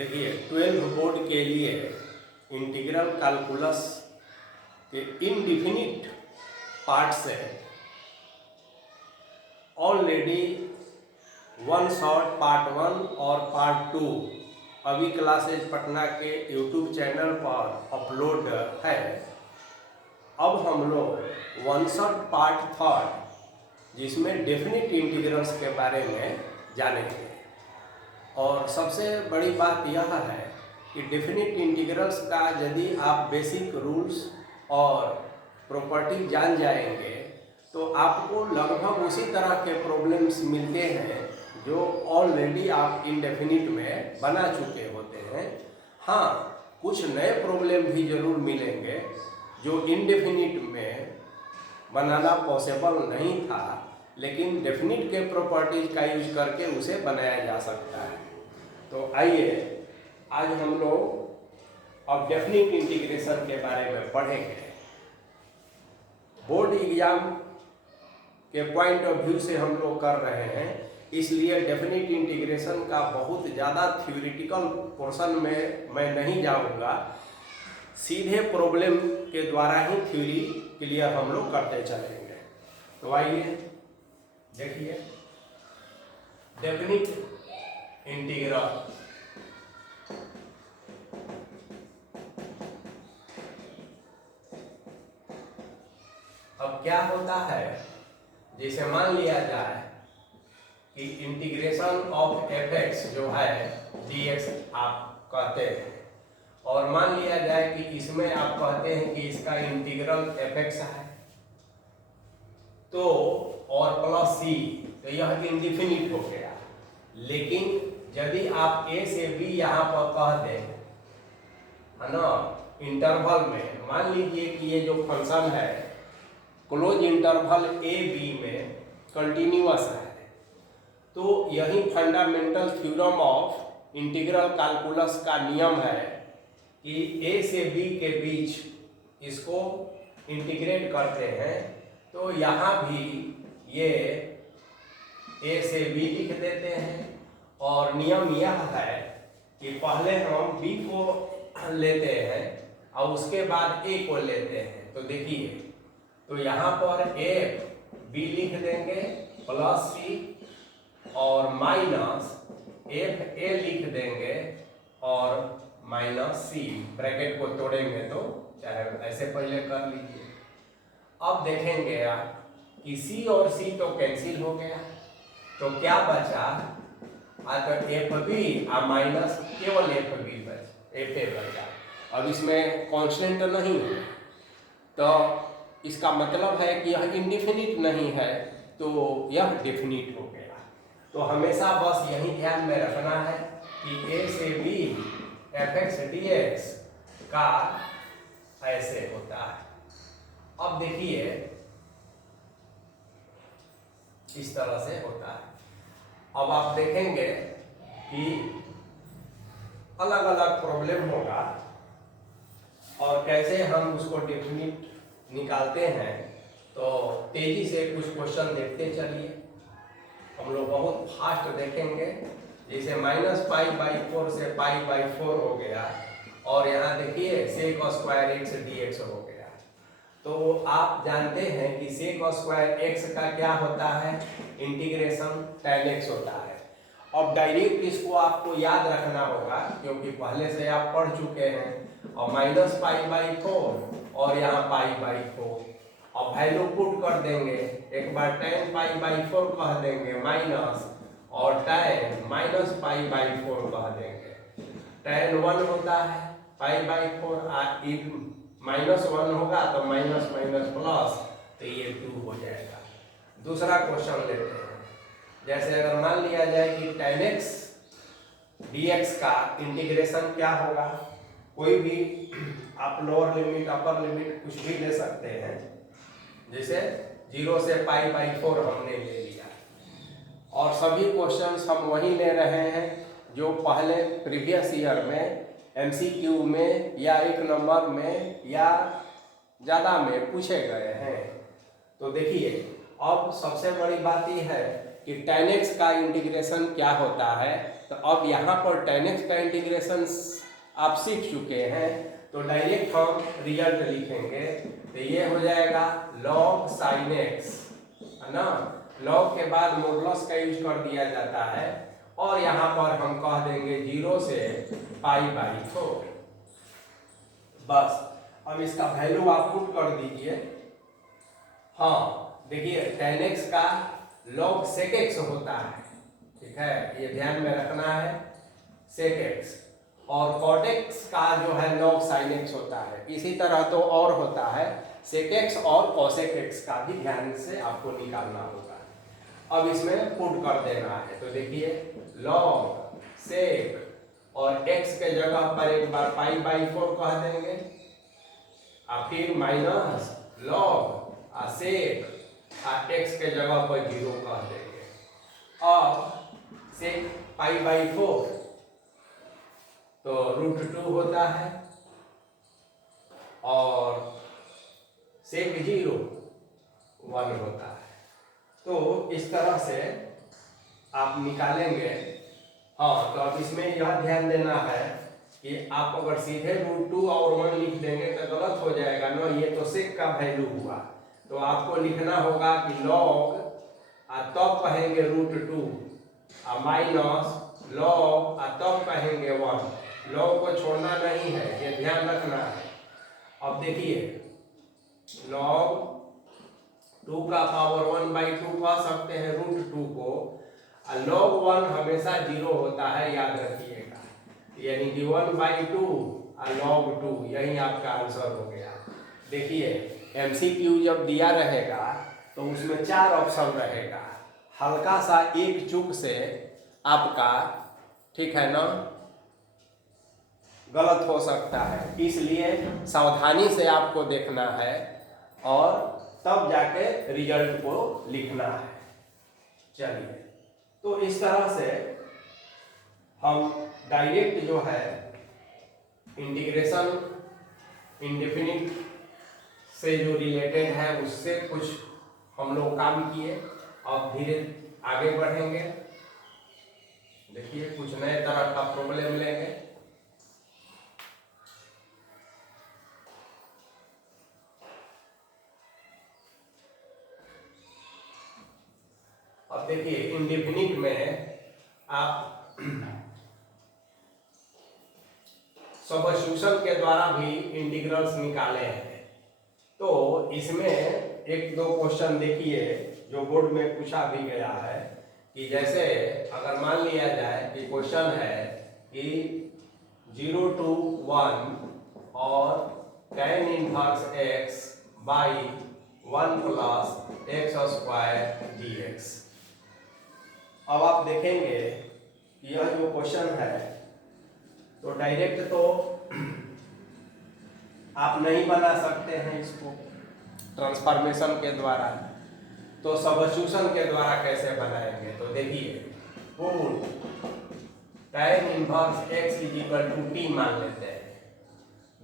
देखिए 12 बोर्ड के लिए इंटीग्रल कैलकुलस के इनडिफिनिट पार्ट से ऑलरेडी वन शॉट पार्ट 1 और पार्ट 2 अभी क्लासेज पटना के यूट्यूब चैनल पर अपलोड है। अब हम लोग वन शॉट पार्ट 3 जिसमें डेफिनिट इंटीग्रल्स के बारे में जानेंगे। और सबसे बड़ी बात यह है कि डेफिनिट इंटीग्रल्स का यदि आप बेसिक रूल्स और प्रॉपर्टी जान जाएंगे तो आपको लगभग उसी तरह के प्रॉब्लम्स मिलते हैं जो ऑलरेडी आप इंडेफिनिट में बना चुके होते हैं। हाँ, कुछ नए प्रॉब्लम भी जरूर मिलेंगे जो इंडेफिनिट में बनाना पॉसिबल नहीं था, लेकिन डेफिनिट के प्रॉपर्टीज का यूज करके उसे बनाया जा सकता है। तो आइए आज हम लोग अब डेफिनिट इंटीग्रेशन के बारे में पढ़ेंगे। बोर्ड एग्जाम के पॉइंट ऑफ व्यू से हम लोग कर रहे हैं, इसलिए डेफिनिट इंटीग्रेशन का बहुत ज़्यादा थ्योरेटिकल पोर्शन में मैं नहीं जाऊंगा। सीधे प्रॉब्लम के द्वारा ही थ्योरी क्लियर हम लोग करते चलेंगे। तो आइए देखिए डेफिनिट इंटीग्रल। अब क्या होता है, जैसे मान लिया जाए कि इंटीग्रेशन ऑफ एफ एक्स जो है डी एक्स आप कहते हैं, और मान लिया जाए कि इसमें आप कहते हैं कि इसका इंटीग्रल एफ एक्स है तो और प्लस सी, तो यह इंडिफिनिट हो गया। लेकिन यदि आप ए से बी यहाँ पर कह दें, है ना, इंटरवल में, मान लीजिए कि ये जो फंक्शन है क्लोज इंटरवल ए बी में कंटिन्यूअस है, तो यही fundamental theorem of integral calculus का नियम है कि ए से बी के बीच इसको इंटीग्रेट करते हैं। तो यहाँ भी ये ए से बी लिख देते हैं, और नियम यह है कि पहले हम बी को लेते हैं और उसके बाद ए को लेते हैं। तो देखिए, तो यहाँ पर ए बी लिख देंगे प्लस सी और माइनस एफ ए लिख देंगे और माइनस सी। ब्रैकेट को तोड़ेंगे तो चाहे ऐसे पहले कर लीजिए। अब देखेंगे आप कि सी और सी तो कैंसिल हो गया, तो क्या बचा, तो एफ बी और माइनस केवल एफ बी एफ ए बचा। अब इसमें कांस्टेंट नहीं है, तो इसका मतलब है कि यह इंडिफिनिट नहीं है, तो यह डेफिनिट हो गया। तो हमेशा बस यही ध्यान में रखना है कि ए से B F X D X का ऐसे होता है। अब देखिए इस तरह से होता है। अब आप देखेंगे कि अलग अलग प्रॉब्लम होगा और कैसे हम उसको डेफिनिट निकालते हैं। तो तेजी से कुछ क्वेश्चन देखते चलिए, हम लोग बहुत फास्ट देखेंगे। जैसे -π/4 से π/4 हो गया, और यहाँ देखिए sec स्क्वायर x dx हो गया। तो आप जानते हैं कि sec स्क्वायर x का क्या होता है, इंटीग्रेशन tan x होता है। अब डायरेक्ट इसको आपको याद रखना होगा क्योंकि पहले से आप पढ़ चुके हैं। और -π/4 और यहाँ π/4, अब वैल्यू पुट कर देंगे। एक बार tan π/4 कह देंगे माइनस, और tan -π/4 कह देंगे। tan 1 होता है π/4, -1 होगा तो माइनस माइनस प्लस, तो ये 2 हो जाएगा। दूसरा क्वेश्चन लेते हैं। जैसे अगर मान लिया जाए कि tan x dx का इंटीग्रेशन क्या होगा, कोई भी आप लोअर लिमिट अपर लिमिट कुछ भी ले सकते हैं। जैसे 0 से π/4 हमने ले लिया, और सभी क्वेश्चंस हम वही ले रहे हैं जो पहले प्रीवियस ईयर में एमसीक्यू में या 1 नंबर में या ज़्यादा में पूछे गए हैं। तो देखिए, अब सबसे बड़ी बात यह है कि कि tan x का इंटीग्रेशन क्या होता है। तो अब यहाँ पर tan x का इंटीग्रेशन आप सीख चुके हैं, तो डायरेक्ट हम रिजल्ट लिखेंगे। तो ये हो जाएगा log sin x, है ना। log के बाद मॉडुलस का यूज कर दिया जाता है, और यहाँ पर हम कह देंगे 0 से π/4। बस अब इसका वैल्यू आप पुट कर दीजिए। हाँ देखिए, tan x का log sec x होता है, ठीक है, ये ध्यान में रखना है, sec x। और cot x का जो है log sin x होता है। इसी तरह तो और होता है sec x और cosec x का भी ध्यान से आपको निकालना होगा। अब इसमें पुट कर देना है। तो देखिए log sec और x के जगह पर एक बार π/4 कह देंगे, और फिर माइनस log sec x के जगह पर 0 कह देंगे। अब sec π/4 तो √2 होता है, और sec 0 1 होता है। तो इस तरह से आप निकालेंगे। हाँ, तो अब इसमें यह ध्यान देना है कि आप अगर सीधे √2 और 1 लिख देंगे तो गलत हो जाएगा ना, ये तो sec का वैल्यू हुआ। तो आपको लिखना होगा कि log, तब कहेंगे √2, माइनस log, तब कहेंगे 1। log को छोड़ना नहीं है, ये ध्यान रखना है। अब देखिए log 2 का पावर 1/2 कह सकते हैं √2 को, और log 1 हमेशा 0 होता है, याद रखिएगा। यानी कि 1/2 और log 2, यही आपका आंसर हो गया। देखिए MCQ जब दिया रहेगा तो उसमें 4 ऑप्शन रहेगा, हल्का सा एक चूक से आपका, ठीक है ना, गलत हो सकता है। इसलिए सावधानी से आपको देखना है और तब जाके रिजल्ट को लिखना है। चलिए, तो इस तरह से हम डायरेक्ट जो है इंटीग्रेशन इंडेफिनिट से जो रिलेटेड है उससे कुछ हम लोग काम किए। अब धीरे आगे बढ़ेंगे। देखिए कुछ नए तरह का प्रॉब्लम लेंगे। अब देखिए इंडेफिनिट में आप सब्स्टिट्यूशन के द्वारा भी इंटीग्रल्स निकाले हैं। तो इसमें एक दो क्वेश्चन देखिए जो बोर्ड में पूछा भी गया है, कि जैसे अगर मान लिया जाए कि क्वेश्चन है कि 0 to 1 और tan inverse x by 1 plus x² dx। अब आप देखेंगे कि यह जो क्वेश्चन है तो डायरेक्ट तो आप नहीं बना सकते हैं इसको ट्रांसफॉर्मेशन के द्वारा, तो सब्स्टिट्यूशन के द्वारा कैसे बनाएंगे। तो देखिए tan inverse x equal to t मान लेते हैं।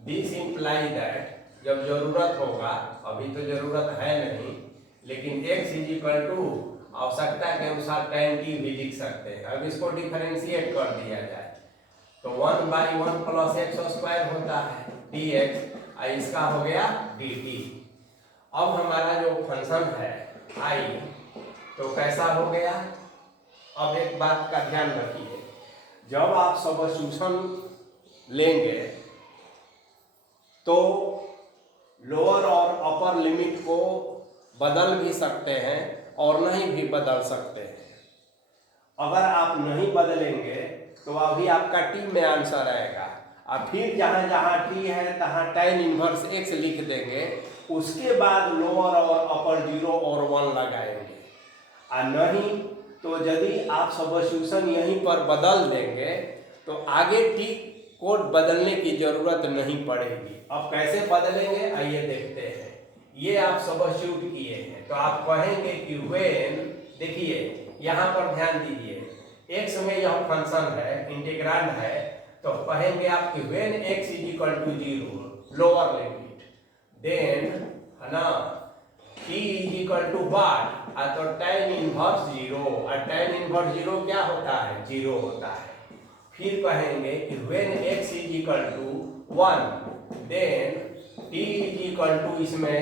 दिस इम्प्लाई दैट जब जरूरत होगा, अभी तो जरूरत है नहीं, लेकिन x इक्वल टू आवश्यकता के अनुसार tan t भी लिख सकते हैं। अब इसको डिफरेंशिएट कर दिया जाए तो 1/1 प्लस x² होता है dx, इसका हो गया dt। अब हमारा जो फंक्शन है i तो कैसा हो गया। अब एक बात का ध्यान रखिए, जब आप सब्स्टिट्यूशन लेंगे तो लोअर और अपर लिमिट को बदल भी सकते हैं और नहीं भी बदल सकते हैं। अगर आप नहीं बदलेंगे तो अभी आपका t में आंसर आएगा, और फिर जहाँ जहाँ t है तहाँ tan इनवर्स x लिख देंगे, उसके बाद लोअर और अपर 0 और 1 लगाएंगे। और नहीं तो यदि आप सब्स्टिट्यूशन यहीं पर बदल देंगे तो आगे t को बदलने की जरूरत नहीं पड़ेगी। अब कैसे बदलेंगे आइए देखते हैं। ये आप सब्स्टिट्यूट किए हैं तो आप कहेंगे कि व्हेन, देखिए यहाँ पर ध्यान दीजिए, x में यह फंक्शन है, इंटीग्रांड है, तो कहेंगे आप कि when x equal to 0 lower limit, then है ना t इक्वल टू व्हाट तो tan इनवर्स 0, और tan इनवर्स 0 क्या होता है? 0 होता है। फिर कहेंगे कि when x is equal to 1 then t is equal to इसमें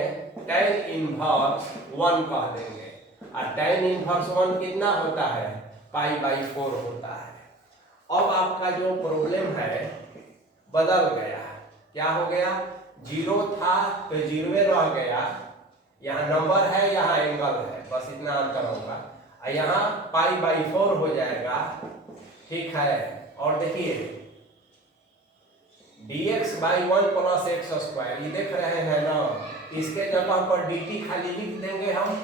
tan इनवर्स 1 कह देंगे, और tan इनवर्स 1 कितना होता है? π/4 होता है। अब आपका जो प्रॉब्लम है बदल गया, क्या हो गया? 0 था तो 0 रह गया, यहाँ नंबर है यहाँ एंगल है, बस इतना अंतर होगा, और यहाँ π/4 हो जाएगा, ठीक है। और देखिए dx/1 + x², ये देख रहे हैं ना, इसके जगह पर dt खाली लिख देंगे हम,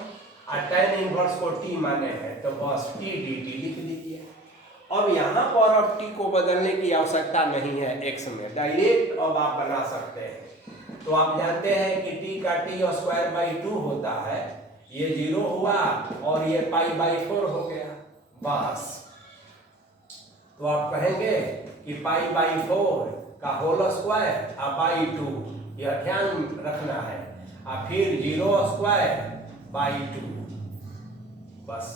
और tan इनवर्स को t माने हैं तो बस t dt लिख दीजिए। अब यहाँ पर अब t को बदलने की आवश्यकता नहीं है, x में डायरेक्ट अब आप बना सकते हैं। तो आप जानते हैं कि t का t²/2 होता है, ये 0 हुआ और ये π/4 हो गया, बस। तो आप कहेंगे कि π/4 का होल स्क्वायर और 2, यह ध्यान रखना है, और फिर 0²/2, बस।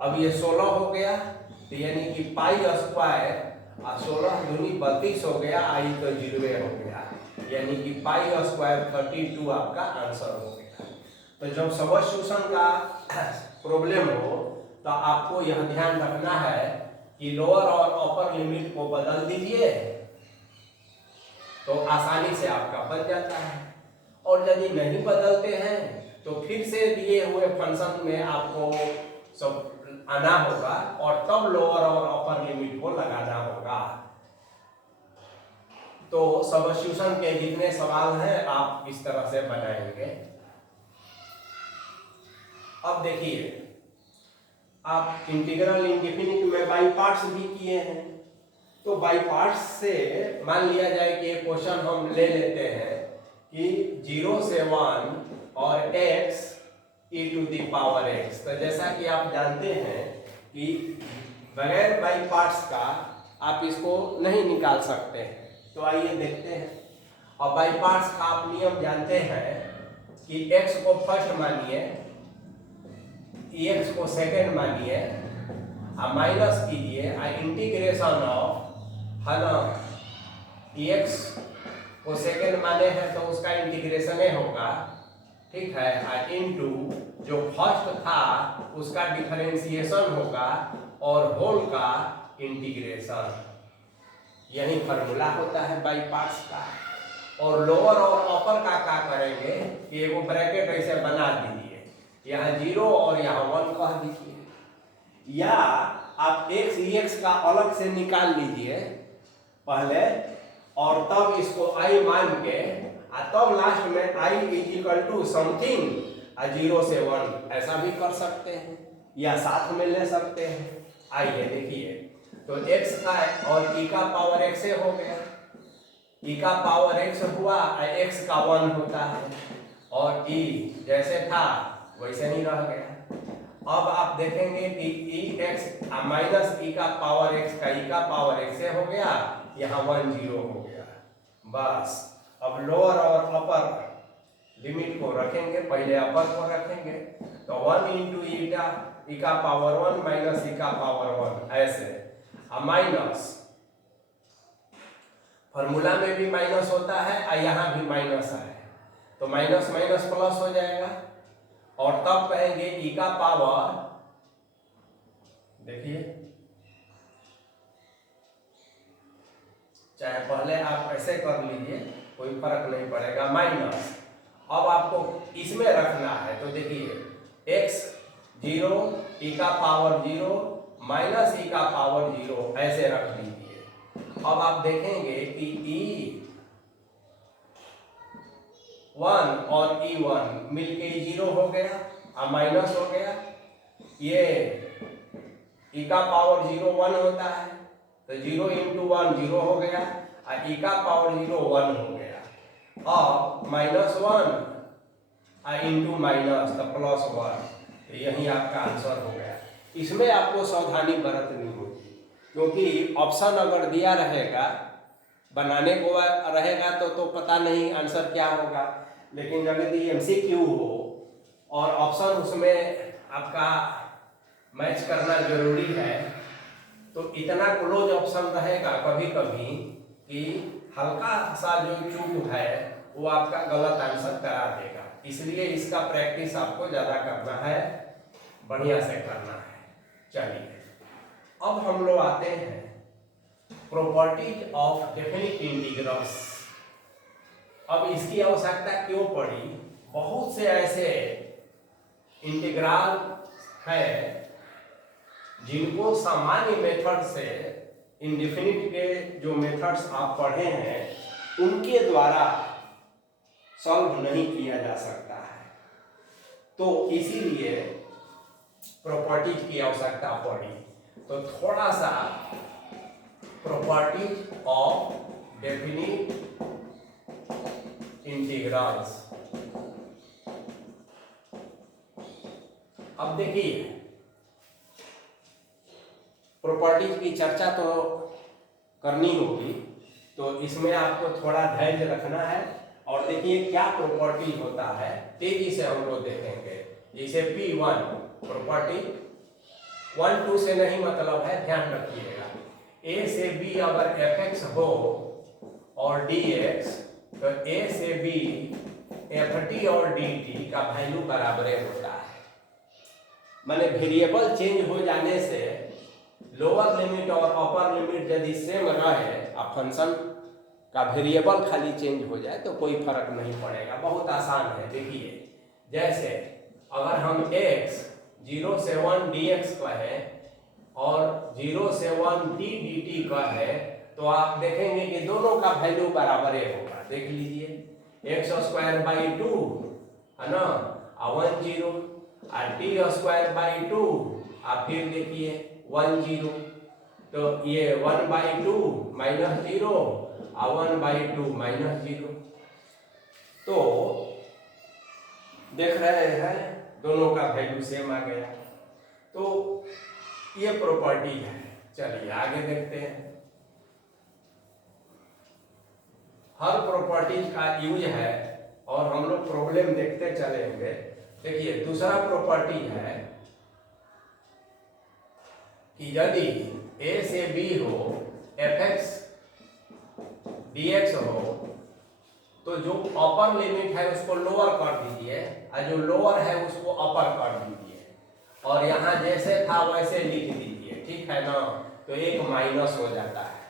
अब ये 16 हो गया, तो यानी कि π² और 16 दूनी 32 हो गया, आई तो 0 हो गया, यानी कि π² 32 आपका आंसर हो गया। तो जब सब्स्टिट्यूशन का प्रॉब्लम हो तो आपको यह ध्यान रखना है कि लोअर और अपर लिमिट को बदल दीजिए, तो आसानी से आपका बन जाता है। और यदि नहीं बदलते हैं तो फिर से दिए हुए फंक्शन में आपको सब आना होगा, और तब लोअर और अपर लिमिट को लगाना होगा। तो सब्स्टिट्यूशन के जितने सवाल हैं आप इस तरह से बनाएंगे। अब देखिए, आप इंटीग्रल इंडेफिनिट में बाई पार्ट्स भी किए हैं, तो बाई पार्ट्स से मान लिया जाए कि एक क्वेश्चन हम ले लेते हैं कि 0 से 1 और x e⁻x। तो जैसा कि आप जानते हैं कि बगैर बाई पार्ट्स का आप इसको नहीं निकाल सकते हैं, तो आइए देखते हैं। और बाई पार्ट्स का आप नियम जानते हैं कि x को फर्स्ट मानिए, x को सेकंड मानिए, और माइनस कीजिए, और इंटीग्रेशन ऑफ, है ना, x को सेकंड माने हैं तो उसका इंटीग्रेशन ही होगा, ठीक है, और इनटू जो फर्स्ट था उसका डिफरेंशिएशन होगा, और होल का इंटीग्रेशन। यही फॉर्मूला होता है बाई पार्ट्स का। और लोअर और अपर का क्या करेंगे कि एगो ब्रैकेट ऐसे बना दीजिए, यहाँ 0 और यहाँ 1 कह दीजिए, या आप x का अलग से निकाल लीजिए पहले, और तब इसको i मान के, तब लास्ट में i = समथिंग 0 से 1, ऐसा भी कर सकते हैं, या साथ में ले सकते हैं। आइए देखिए, तो x का और e⁻x हो गया, e⁻x हुआ, x का 1 होता है, और e जैसे था वैसे ही रह गया। अब आप देखेंगे कि ex माइनस e⁻x का e⁻x से हो गया, यहाँ 1 0 हो गया, बस। अब लोअर और अपर लिमिट को रखेंगे, पहले अपर को रखेंगे, तो 1 × e⁻1 माइनस e⁻1 ऐसे, माइनस, फॉर्मूला में भी माइनस होता है और यहाँ भी माइनस है, तो माइनस माइनस प्लस हो जाएगा, और तब कहेंगे e का पावर, देखिए चाहे पहले आप ऐसे कर लीजिए, कोई फर्क नहीं पड़ेगा, माइनस। अब आपको इसमें रखना है, तो देखिए x 0 e⁻0 माइनस e⁻0 ऐसे रख लीजिए। अब आप देखेंगे कि e1 और e1 मिलके 0 हो गया और माइनस हो गया, ये e⁻0 1 होता है, तो 0 × 1 0 हो गया, और e⁻0 1 हो गया। अब -1 × माइनस तो +1, तो यही आपका आंसर हो गया। इसमें आपको सावधानी बरतनी होगी, क्योंकि ऑप्शन अगर दिया रहेगा, बनाने को रहेगा तो पता नहीं आंसर क्या होगा, लेकिन अगर MCQ हो और ऑप्शन उसमें आपका मैच करना जरूरी है। तो इतना क्लोज ऑप्शन रहेगा कभी कभी कि हल्का सा जो चूक है वो आपका गलत आंसर करा देगा, इसलिए इसका प्रैक्टिस आपको ज़्यादा करना है, बढ़िया से करना है। चलिए अब हम लोग आते हैं प्रॉपर्टीज ऑफ डेफिनिट इंटीग्रल्स। अब इसकी आवश्यकता क्यों पड़ी? बहुत से ऐसे इंटीग्रल है जिनको सामान्य मेथड से, इंडेफिनिट के जो मेथड्स आप पढ़े हैं उनके द्वारा सॉल्व नहीं किया जा सकता है, तो इसीलिए प्रॉपर्टीज की आवश्यकता पड़ी। तो थोड़ा सा प्रॉपर्टीज ऑफ डेफिनिट इंटीग्रल्स। अब देखिए प्रॉपर्टीज की चर्चा तो करनी होगी, तो इसमें आपको थोड़ा धैर्य रखना है। और देखिए क्या प्रॉपर्टी होता है, तेजी से हम लोग देखेंगे। जैसे P1 प्रॉपर्टी 1 2 से नहीं मतलब है, ध्यान रखिएगा। A से B अगर fx हो और dx, तो A से B ft और dt का वैल्यू बराबर होता है। माने वेरिएबल चेंज हो जाने से लोअर लिमिट और अपर लिमिट यदि सेम रहे, आप फंक्शन का वेरिएबल खाली चेंज हो जाए तो कोई फर्क नहीं पड़ेगा। बहुत आसान है। देखिए जैसे अगर हम x 0 से 1 dx कहें और 0 से 1 d dt कहें, तो आप देखेंगे कि दोनों का वैल्यू बराबर होगा। देख लीजिए x² 2 है ना, 1 0, और t² 2, आप फिर देखिए 1 0, तो ये 1/2 -0 और 1/2 -0, तो देख रहे हैं दोनों का वैल्यू सेम आ गया। तो ये प्रॉपर्टी है। चलिए आगे देखते हैं। हर प्रॉपर्टीज का यूज है और हम लोग प्रॉब्लम देखते चलेंगे। देखिए दूसरा प्रॉपर्टी है कि यदि A से B हो, fx dx हो, तो जो अपर लिमिट है उसको लोअर कर दीजिए और जो लोअर है उसको अपर कर दीजिए, और यहाँ जैसे था वैसे लिख दीजिए, ठीक है ना। तो एक माइनस हो जाता है।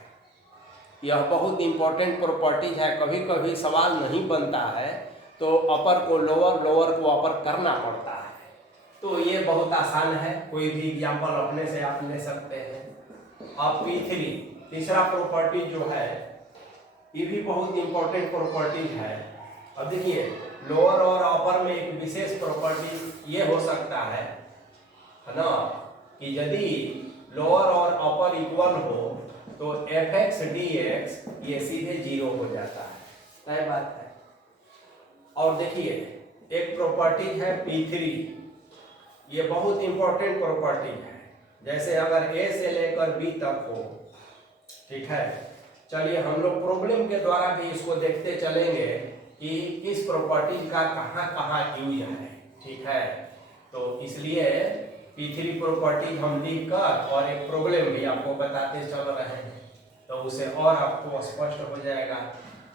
यह बहुत इंपॉर्टेंट प्रॉपर्टीज है। कभी कभी सवाल नहीं बनता है तो अपर को लोअर, लोअर को अपर करना पड़ता है। तो ये बहुत आसान है, कोई भी एग्जाम्पल अपने से आप ले सकते हैं। अब P3 तीसरा प्रॉपर्टी जो है, ये भी बहुत इंपॉर्टेंट प्रॉपर्टी है। अब देखिए लोअर और अपर में एक विशेष प्रॉपर्टी ये हो सकता है ना, कि यदि लोअर और अपर इक्वल हो तो fx dx ये सीधे 0 हो जाता है, तय बात है। और देखिए एक प्रॉपर्टी है P3, ये बहुत इंपॉर्टेंट प्रॉपर्टी है। जैसे अगर A से लेकर B तक हो, ठीक है। चलिए हम लोग प्रॉब्लम के द्वारा भी इसको देखते चलेंगे कि किस प्रॉपर्टी का कहाँ कहाँ यूज है, ठीक है। तो इसलिए P3 प्रॉपर्टी हम लिख कर और एक प्रॉब्लम भी आपको बताते चल रहे हैं, तो उसे और आपको स्पष्ट हो जाएगा।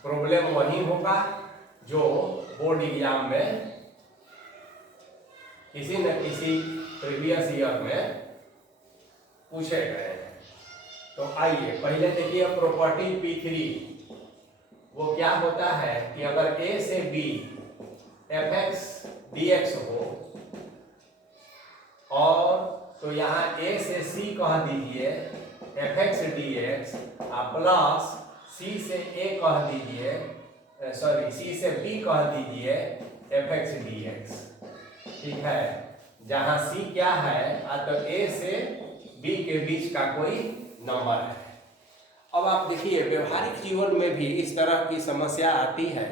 प्रॉब्लम वही होगा जो बोर्ड एग्जाम में किसी न किसी प्रीवियस ईयर में पूछे गए हैं। तो आइए पहले देखिए प्रॉपर्टी P3, वो क्या होता है कि अगर A से B fx dx हो, और तो यहाँ A से C कह दीजिए fx dx, प्लस C से A कह दीजिए, सॉरी C से B कह दीजिए fx dx, ठीक है। जहाँ C क्या है, तो A से B के बीच का कोई नंबर है। अब आप देखिए व्यवहारिक जीवन में भी इस तरह की समस्या आती है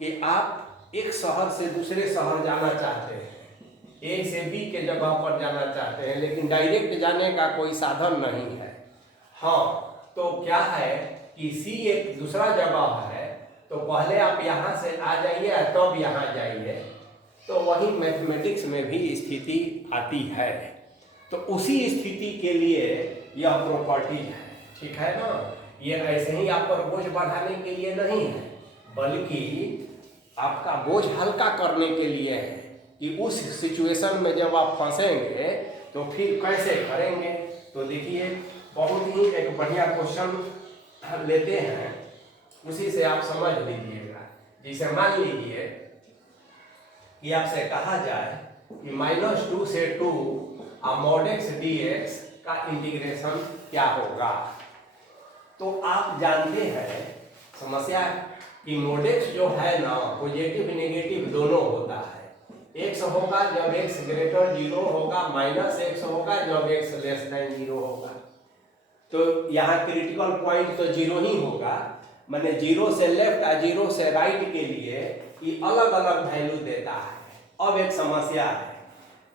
कि आप एक शहर से दूसरे शहर जाना चाहते हैं, A से B के जगह पर जाना चाहते हैं, लेकिन डायरेक्ट जाने का कोई साधन नहीं है। हाँ, तो क्या है कि C एक दूसरा जगह है, तो पहले आप यहाँ से आ जाइए तब यहाँ जाइए, तो वही मैथमेटिक्स में भी स्थिति आती है। तो उसी स्थिति के लिए यह प्रॉपर्टी है, ठीक है ना। ये ऐसे ही आप पर बोझ बढ़ाने के लिए नहीं है, बल्कि आपका बोझ हल्का करने के लिए है कि उस सिचुएशन में जब आप फंसेंगे तो फिर कैसे करेंगे। तो देखिए, बहुत ही एक बढ़िया क्वेश्चन लेते हैं, उसी से आप समझ लीजिएगा। जैसे मान लीजिए कि आपसे कहा जाए कि -2 से 2 mod x dx का इंटीग्रेशन क्या होगा। तो आप जानते हैं समस्या कि mod x जो है ना, पॉजिटिव नेगेटिव दोनों होता है। x होगा जब x ग्रेटर 0 होगा, -x होगा जब x लेस देन 0 होगा। तो यहाँ क्रिटिकल पॉइंट तो 0 ही होगा, मैंने 0 से लेफ्ट और 0 से राइट के लिए ये अलग अलग वैल्यू देता है। अब एक समस्या है,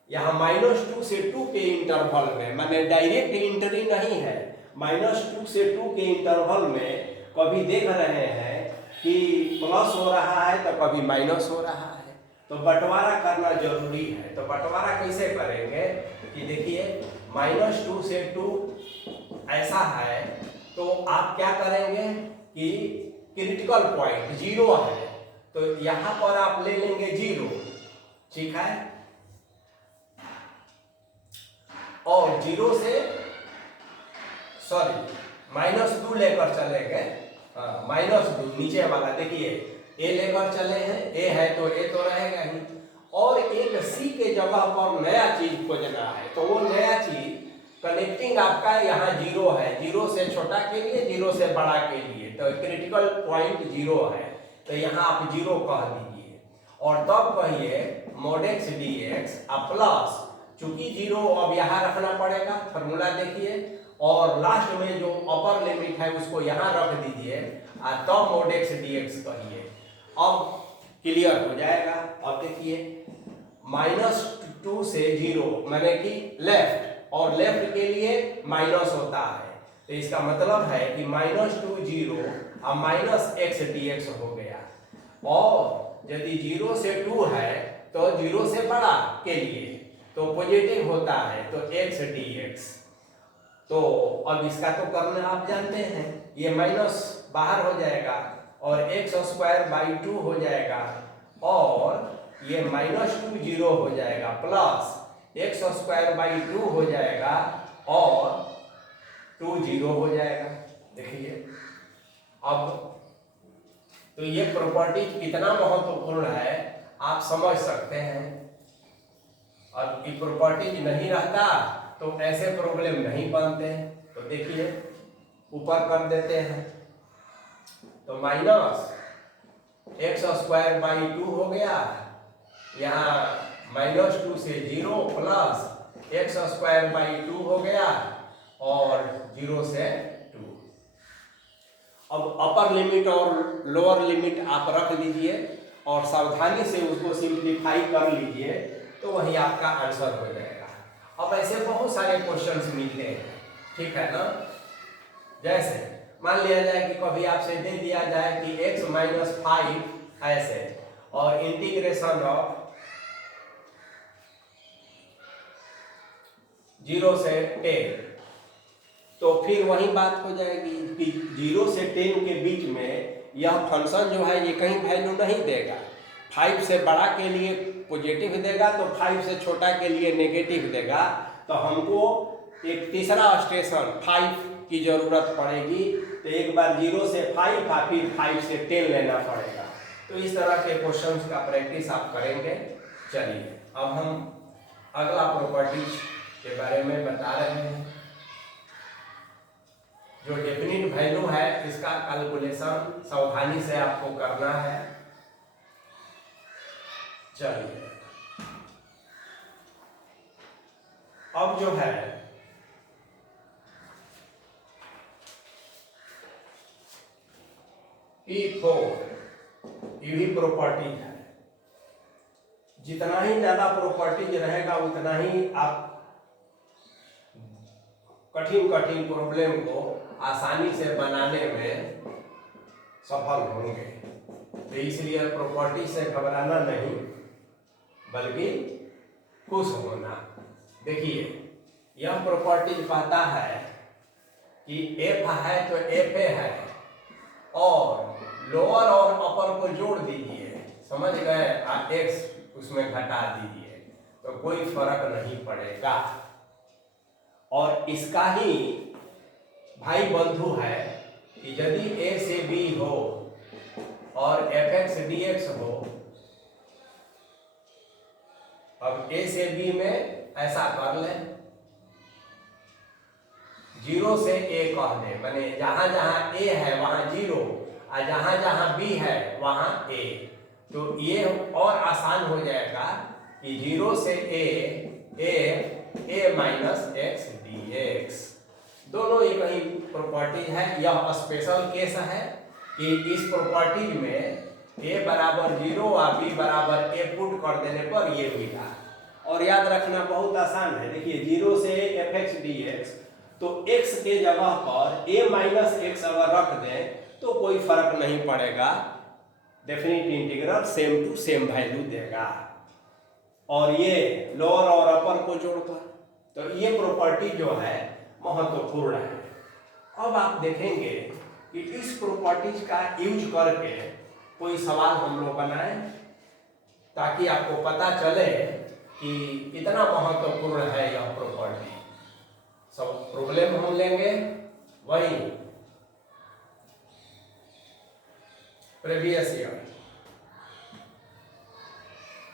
यहाँ -2 से 2 के इंटरवल में, मैंने डायरेक्ट इंट्री नहीं है, -2 से 2 के इंटरवल में कभी देख रहे हैं कि प्लस हो रहा है तो कभी माइनस हो रहा है। तो बंटवारा करना जरूरी है। तो बंटवारा कैसे करेंगे कि देखिए, -2 से 2 ऐसा है, तो आप क्या करेंगे कि क्रिटिकल पॉइंट 0 है, तो यहाँ पर आप ले लेंगे 0, ठीक है। और 0 से -2 लेकर चलेंगे, -2 नीचे वाला देखिए, a लेकर चले हैं, a है तो a तो रहेगा ही। और एक c के जगह पर नया चीज खोजना है, तो वो नया चीज कनेक्टिंग आपका यहाँ 0 है, 0 से छोटा के लिए 0 से बड़ा के लिए, तो क्रिटिकल पॉइंट 0 है, तो यहाँ आप 0 कह दीजिए। और तब कहिए mod x dx प्लस, चूंकि 0 अब यहाँ रखना पड़ेगा, फॉर्मूला देखिए, और लास्ट में जो अपर लिमिट है उसको यहाँ रख दीजिए, और तब mod x dx कहिए। अब क्लियर हो जाएगा। अब देखिए, -2 से 0 मैंने कि लेफ्ट, और लेफ्ट के लिए माइनस होता है, तो इसका मतलब है कि -2 0 और -x dx हो गया। और यदि 0 से 2 है तो 0 से बड़ा के लिए तो पॉजिटिव होता है, तो x dx। तो अब इसका तो करना आप जानते हैं, ये माइनस बाहर हो जाएगा और x² 2 हो जाएगा, और ये -2 0 हो जाएगा, प्लस x² 2 हो जाएगा, और 2 0 हो जाएगा। देखिए, अब तो ये प्रॉपर्टी कितना महत्वपूर्ण है आप समझ सकते हैं। और ये प्रॉपर्टी नहीं रहता तो ऐसे प्रॉब्लम नहीं बनते। तो देखिए, ऊपर कर देते हैं, तो -x² 2 हो गया, यहाँ -2 से 0 प्लस x² 2 हो गया, और 0 से 2। अब अपर लिमिट और लोअर लिमिट आप रख लीजिए और सावधानी से उसको सिंप्लीफाई कर लीजिए, तो वही आपका आंसर हो जाएगा। अब ऐसे बहुत सारे क्वेश्चंस मिलते हैं, ठीक है ना। जैसे मान लिया जाए कि कभी आपसे दे दिया जाए कि x - 5 ऐसे, और इंटीग्रेशन ऑफ 0 से 10, तो फिर वही बात हो जाएगी कि 0 से 10 के बीच में यह फंक्शन जो है ये कहीं वैल्यू नहीं देगा। 5 से बड़ा के लिए पॉजिटिव देगा, तो 5 से छोटा के लिए नेगेटिव देगा। तो हमको एक तीसरा स्टेशन 5 की जरूरत पड़ेगी, तो एक बार 0 से 5 और फिर 5 से 10 लेना पड़ेगा। तो इस तरह के क्वेश्चंस का प्रैक्टिस आप करेंगे। चलिए, अब हम अगला प्रॉपर्टीज के बारे में बता रहे हैं। जो डेफिनिट वैल्यू है इसका कैलकुलेशन सावधानी से आपको करना है। चलिए, अब जो है P4 ये भी प्रॉपर्टी है। जितना ही ज्यादा प्रॉपर्टीज रहेगा उतना ही आप कठिन प्रॉब्लम को आसानी से बनाने में सफल होंगे। तो इसलिए प्रॉपर्टी से घबराना नहीं, बल्कि खुश होना। देखिए यह प्रॉपर्टी कहता है कि एफ है तो एफ ए है और लोअर और अपर को जोड़ दीजिए, समझ गए, एक्स उसमें घटा दीजिए तो कोई फर्क नहीं पड़ेगा। और इसका ही भाई बंधु है कि यदि ए से बी हो और एफ एक्स डी एक्स हो, अब ए से बी में ऐसा कर ले, 0 से ए कह दे, माने जहां जहां ए है वहां 0 और जहां जहां बी है वहां ए, तो ये और आसान हो जाएगा कि 0 से ए माइनस एक्स डी एक्स, दोनों एक ही प्रॉपर्टी है। यह स्पेशल केस है कि इस प्रॉपर्टी में a बराबर 0 और b बराबर a पुट कर देने पर ये मिला। और याद रखना बहुत आसान है, देखिए 0 से एफ एक्स डी एक्स, तो x के जगह पर a माइनस एक्स अगर रख दें तो कोई फर्क नहीं पड़ेगा, definite integral same to same value देगा। और ये लोअर और अपर को जोड़कर, तो ये प्रॉपर्टी जो है महत्वपूर्ण है। अब आप देखेंगे कि इस प्रॉपर्टीज का यूज करके कोई सवाल हम लोग बनाए ताकि आपको पता चले कि कितना महत्वपूर्ण है यह प्रॉपर्टी। सब प्रॉब्लम हम लेंगे वही प्रीवियस ईयर।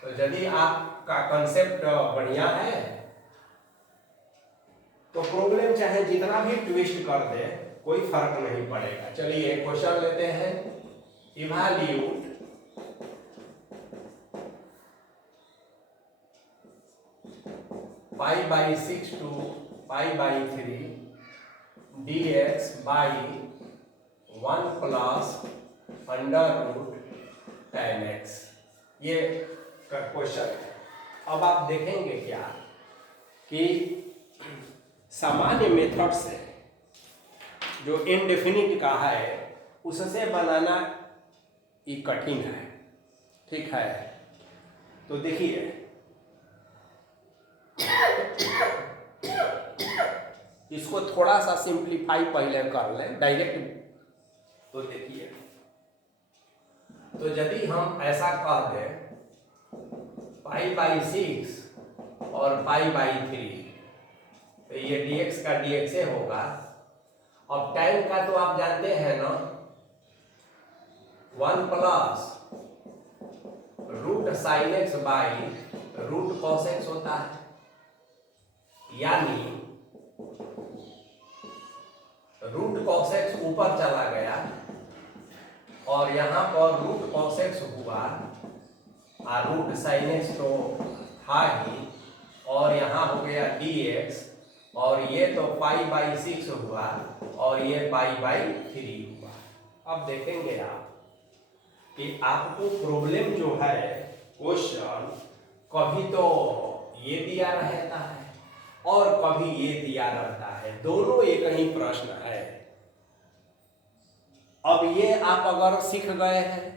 तो यदि आपका कंसेप्ट बढ़िया है तो प्रॉब्लम चाहे जितना भी ट्विस्ट कर दे कोई फर्क नहीं पड़ेगा। चलिए क्वेश्चन लेते हैं, evaluate pi by 6 two pi by 3 dx by 1 plus under root tan x, ये क्वेश्चन है। अब आप देखेंगे क्या कि सामान्य मेथड से जो इनडेफिनिट का है उससे बनाना ये कठिन है, ठीक है। तो देखिए इसको थोड़ा सा सिंप्लीफाई पहले कर लें डायरेक्ट। तो देखिए, तो यदि हम ऐसा कह दें पाई बाई 6 और पाई बाई 3, तो ये dx का dx होगा। अब tan का तो आप जानते हैं ना, 1 plus root sine X by root cos X होता है, यानी रूट कॉस एक्स ऊपर चला गया और यहाँ पर रूट कॉस एक्स हुआ और रूट साइन एक्स तो था ही, और यहाँ हो गया dx, और ये तो पाई बाई 6 हुआ और ये पाई बाई 3 हुआ। अब देखेंगे आप कि आपको प्रॉब्लम जो है क्वेश्चन कभी तो ये दिया रहता है और कभी ये दिया रहता है, दोनों एक ही प्रश्न है। अब ये आप अगर सीख गए हैं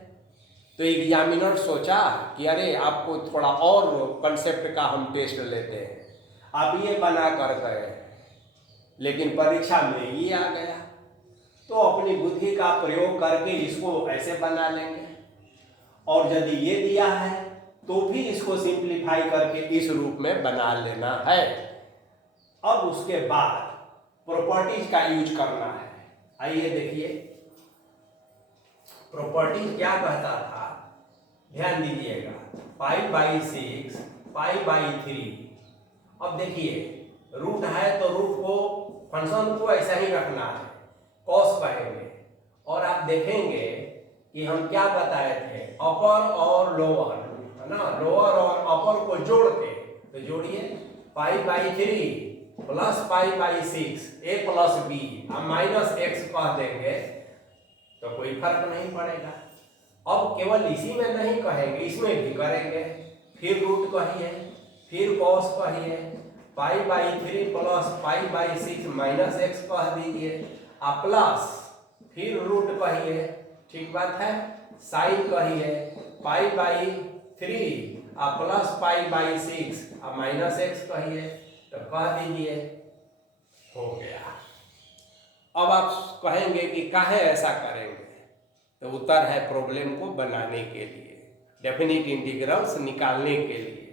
तो एग्जामिनर सोचा कि अरे आपको थोड़ा और कंसेप्ट का हम टेस्ट लेते हैं, आप ये बना कर गए, लेकिन परीक्षा में ये आ गया तो अपनी बुद्धि का प्रयोग करके इसको ऐसे बना लेंगे, और यदि ये दिया है तो भी इसको सिंप्लीफाई करके इस रूप में बना लेना है। अब उसके बाद प्रॉपर्टीज का यूज करना है। आइए देखिए प्रॉपर्टीज क्या कहता था, ध्यान दीजिएगा, पाई बाई 6 पाई बाई 3। अब देखिए रूट है तो रूट को फंक्शन को ऐसा ही रखना है, कॉस कहेंगे, और आप देखेंगे कि हम क्या बताए थे, अपर और लोअर है ना, लोअर और अपर को जोड़ते, तो जोड़िए पाई by 3 plus pi by 6 a plus b, हम माइनस x कह देंगे तो कोई फर्क नहीं पड़ेगा। अब केवल इसी में नहीं कहेंगे, इसमें भी करेंगे, फिर रूट कहिए, फिर कॉस कहिए, पाई by 3 plus pi by 6 minus x कह दीजिए, और प्लस फिर रूट कहिए, ठीक बात है, साइन कहिए, पाई बाई 3 आप प्लस पाई बाई 6 आप माइनस एक्स कहिए तो कह दीजिए, हो गया। अब आप कहेंगे कि काहे ऐसा करेंगे, तो उत्तर है प्रॉब्लम को बनाने के लिए, डेफिनिट इंटीग्रल्स निकालने के लिए।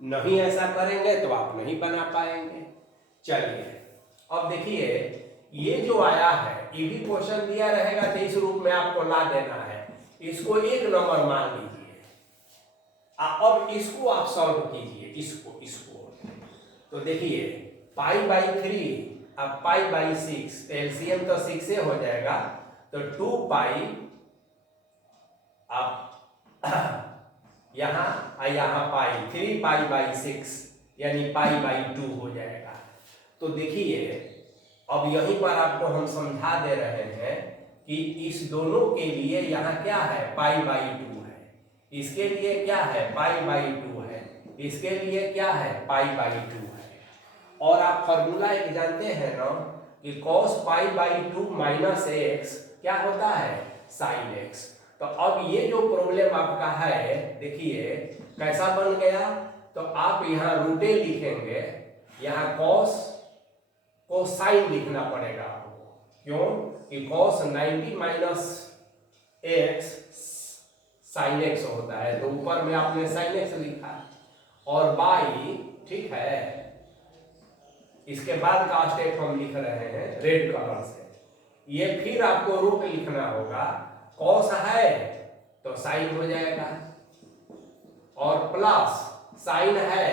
नहीं ऐसा करेंगे तो आप नहीं बना पाएंगे। चलिए अब देखिए, ये जो आया है ये भी क्वेश्चन दिया रहेगा तो इस रूप में आपको ला देना है। इसको 1 नंबर मान लीजिए, अब इसको आप सॉल्व कीजिए, इसको तो देखिए पाई बाई 3 अब पाई बाई 6, एलसीएम तो 6 से हो जाएगा, तो 2 पाई आप यहाँ पाई 3 पाई बाई 6 यानी पाई बाई 2 हो जाएगा। तो देखिए अब यहीं पर आपको हम समझा दे रहे हैं कि इस दोनों के लिए यहाँ क्या है, पाई बाई 2 है, इसके लिए क्या है, पाई बाई 2 है, इसके लिए क्या है, पाई बाई 2 है। और आप फॉर्मूला एक जानते हैं ना कि cos pi by 2 minus x क्या होता है, साइन एक्स। तो अब ये जो प्रॉब्लम आपका है, देखिए कैसा बन गया, तो आप यहाँ रूटे लिखेंगे, यहाँ cos को साइन लिखना पड़ेगा आपको, क्यों कि cos 90 minus x sine x होता है, तो ऊपर में आपने साइन एक्स लिखा और बाई, ठीक है। इसके बाद का स्टेप हम लिख रहे हैं रेड कलर से, ये फिर आपको रूट लिखना होगा, cos है तो साइन हो जाएगा और प्लस साइन है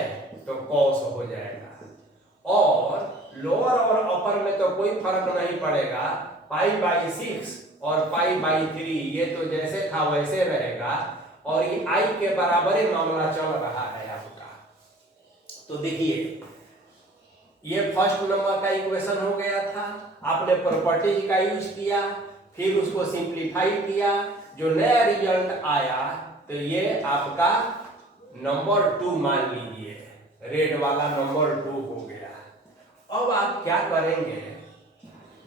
तो cos हो जाएगा, और लोअर और अपर में तो कोई फर्क नहीं पड़ेगा, पाई बाई 6 और पाई बाई 3 ये तो जैसे था वैसे रहेगा, और ये आई के बराबर ही मामला चल रहा है आपका। तो देखिए ये फर्स्ट नंबर का इक्वेशन हो गया था, आपने प्रॉपर्टीज का यूज किया, फिर उसको सिंप्लीफाई किया, जो नया रिजल्ट आया तो ये आपका नंबर 2 मान लीजिए, रेड वाला नंबर 2 हो गया। अब आप क्या करेंगे,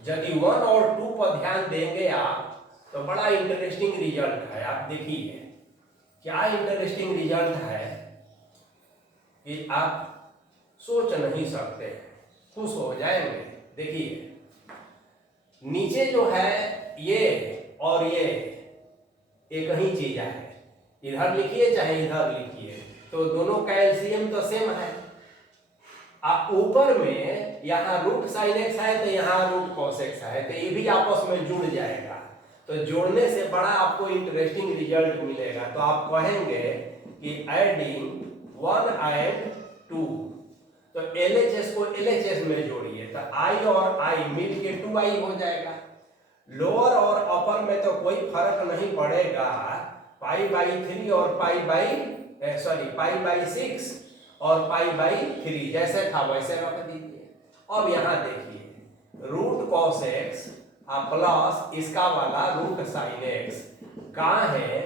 यदि 1 और 2 पर ध्यान देंगे आप तो बड़ा इंटरेस्टिंग रिजल्ट है। आप देखिए क्या इंटरेस्टिंग रिजल्ट है कि आप सोच नहीं सकते, खुश हो जाएंगे। देखिए नीचे जो है ये और ये एक ही चीज है, इधर लिखिए चाहे इधर लिखिए तो दोनों का एलसीएम तो सेम है। आप ऊपर में यहाँ रूट साइन एक्स है तो यहाँ रूट कॉस एक्स है, तो ये भी आपस में जुड़ जाएगा, तो जोड़ने से बड़ा आपको इंटरेस्टिंग रिजल्ट मिलेगा। तो आप कहेंगे कि एडिंग 1 and 2, तो LHS को LHS में जोड़िए, तो I और I मिल के 2I हो जाएगा। लोअर और अपर में तो कोई फर्क नहीं पड़ेगा, पाई बाई 3 और पाई बाई 6 और पाई बाई 3 जैसे था वैसे रख दीजिए। अब यहाँ देखिए रूट कॉस एक्स प्लस इसका वाला रूट साइन एक्स, कहाँ है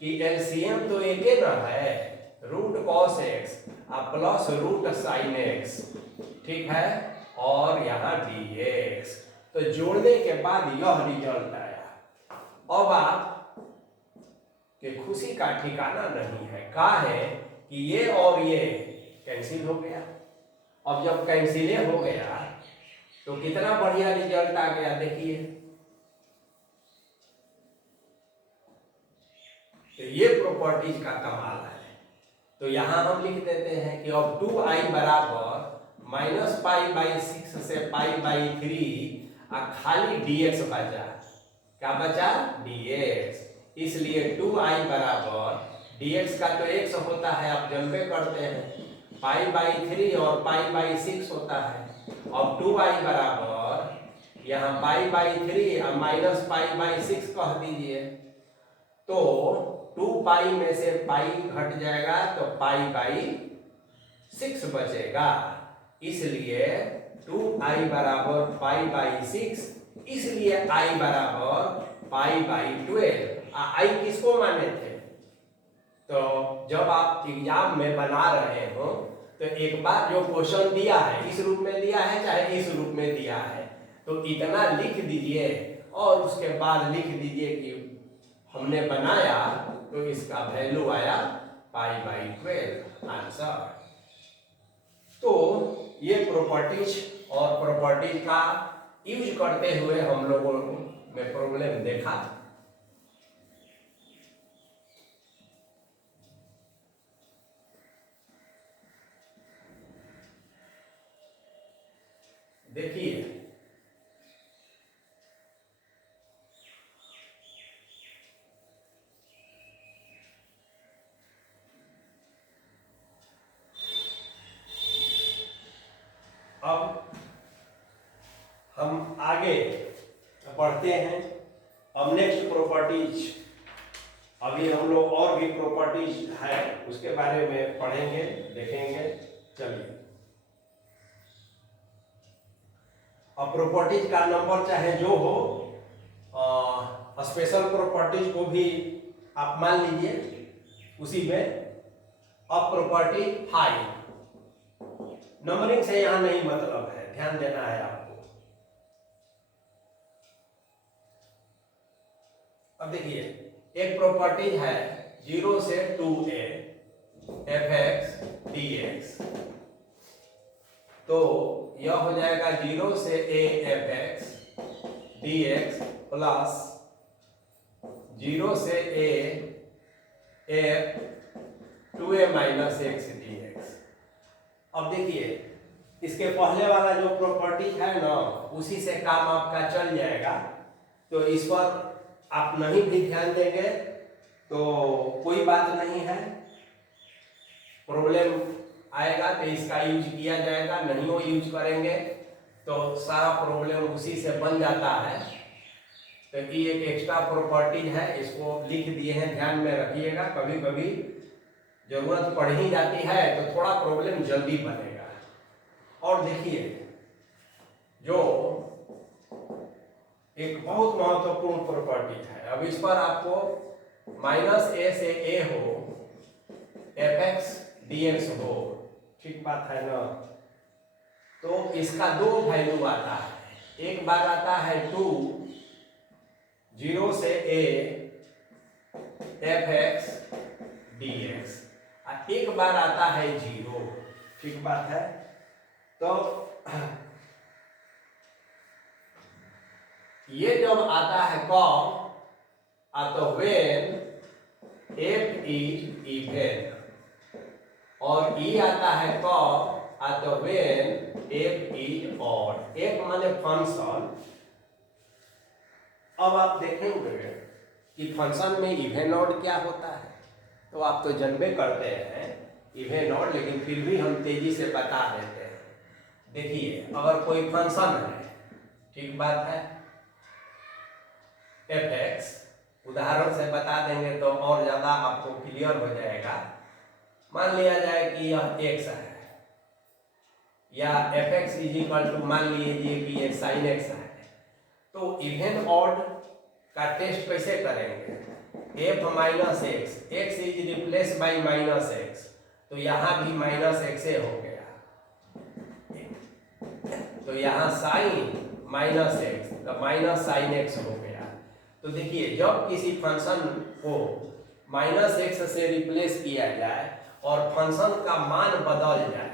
कि एलसीएम तो एक ही ना है, root cos X plus root sine X, ठीक है, और यहाँ dx, तो जोड़ने के बाद यह रिजल्ट आया। अब आप के खुशी का ठिकाना नहीं है, कहा है कि ये और ये कैंसिल हो गया। अब जब कैंसिल हो गया तो कितना बढ़िया रिजल्ट आ गया, देखिए तो ये प्रॉपर्टीज का कमाल है। तो यहां हम लिख देते हैं कि अब 2i बराबर माइनस पाई बाई 6 से पाई बाई 3 खाली dx बचा, क्या बचा, dx, इसलिए 2i बराबर dx का तो x होता है, आप जानबे करते हैं, पाई बाई 3 और पाई बाई 6 होता है। अब 2i बराबर यहाँ पाई बाई 3 और माइनस पाई बाई 6 कह दीजिए, तो 2 पाई में से पाई घट जाएगा तो पाई बाई 6 बचेगा, इसलिए 2i बराबर पाई बाई 6, इसलिए i बराबर पाई बाई 12। i किसको माने थे, तो जब आप एग्जाम में बना रहे हो तो एक बार जो क्वेश्चन दिया है इस रूप में दिया है चाहे इस रूप में दिया है, तो इतना लिख दीजिए और उसके बाद लिख दीजिए कि हमने बनाया तो इसका वैल्यू आया π/12 आंसर। तो ये प्रॉपर्टीज और प्रॉपर्टीज का यूज करते हुए हम लोगों ने प्रॉब्लम देखा। देखिए अब हम आगे बढ़ते हैं। अब नेक्स्ट प्रॉपर्टीज, अभी हम लोग और भी प्रॉपर्टीज है उसके बारे में पढ़ेंगे, देखेंगे। चलिए, अब प्रॉपर्टीज का नंबर चाहे जो हो, स्पेशल प्रॉपर्टीज को भी आप मान लीजिए उसी में। अब प्रॉपर्टी 5, नंबरिंग से यहां नहीं मतलब है, ध्यान देना है आपको। अब देखिए एक प्रॉपर्टी है 0 से 2a fx dx, तो यह हो जाएगा 0 से a fx dx प्लस 0 से a f 2a minus x dx। अब देखिए इसके पहले वाला जो प्रॉपर्टी है ना, उसी से काम आपका चल जाएगा। तो इस पर आप नहीं भी ध्यान देंगे तो कोई बात नहीं है, प्रॉब्लम आएगा तो इसका यूज किया जाएगा, नहीं वो यूज करेंगे तो सारा प्रॉब्लम उसी से बन जाता है। तो ये एक एक्स्ट्रा प्रॉपर्टी है, इसको लिख दिए हैं, ध्यान में रखिएगा। कभी कभी जरूरत पड़ ही जाती है तो थोड़ा प्रॉब्लम जल्दी बनेगा। और देखिए जो एक बहुत महत्वपूर्ण प्रॉपर्टी है, अब इस पर आपको -a से a हो, fx dx हो, ठीक बात है ना। तो इसका दो वैल्यू आता है, एक बार आता है 2 0 से a fx dx, और एक बार आता है 0, ठीक बात है। तो ये जब आता है कब, तो व्हेन f इज इवन, और ये आता है कब, तो when f is odd. f माने फंक्शन। अब आप देखेंगे कि फंक्शन में इवन ऑड क्या होता है, तो आप तो जानबे करते हैं इवन ऑड, लेकिन फिर भी हम तेजी से बता देते हैं। देखिए अगर कोई फंक्शन है, ठीक बात है, fx, उदाहरण से बता देंगे तो और ज्यादा आपको क्लियर हो जाएगा। मान लिया जाए कि यह x है, या fx इज इक्वल टू मान लीजिए कि ये sin x है। तो इवन ऑड का टेस्ट कैसे करेंगे, f minus x, x is replace by minus x, तो यहाँ भी माइनस एक्स हो गया, तो यहाँ साइन माइनस एक्स, तो माइनस साइन एक्स हो गया। तो देखिए जब किसी फंक्शन को माइनस एक्स से रिप्लेस किया जाए और फंक्शन का मान बदल जाए,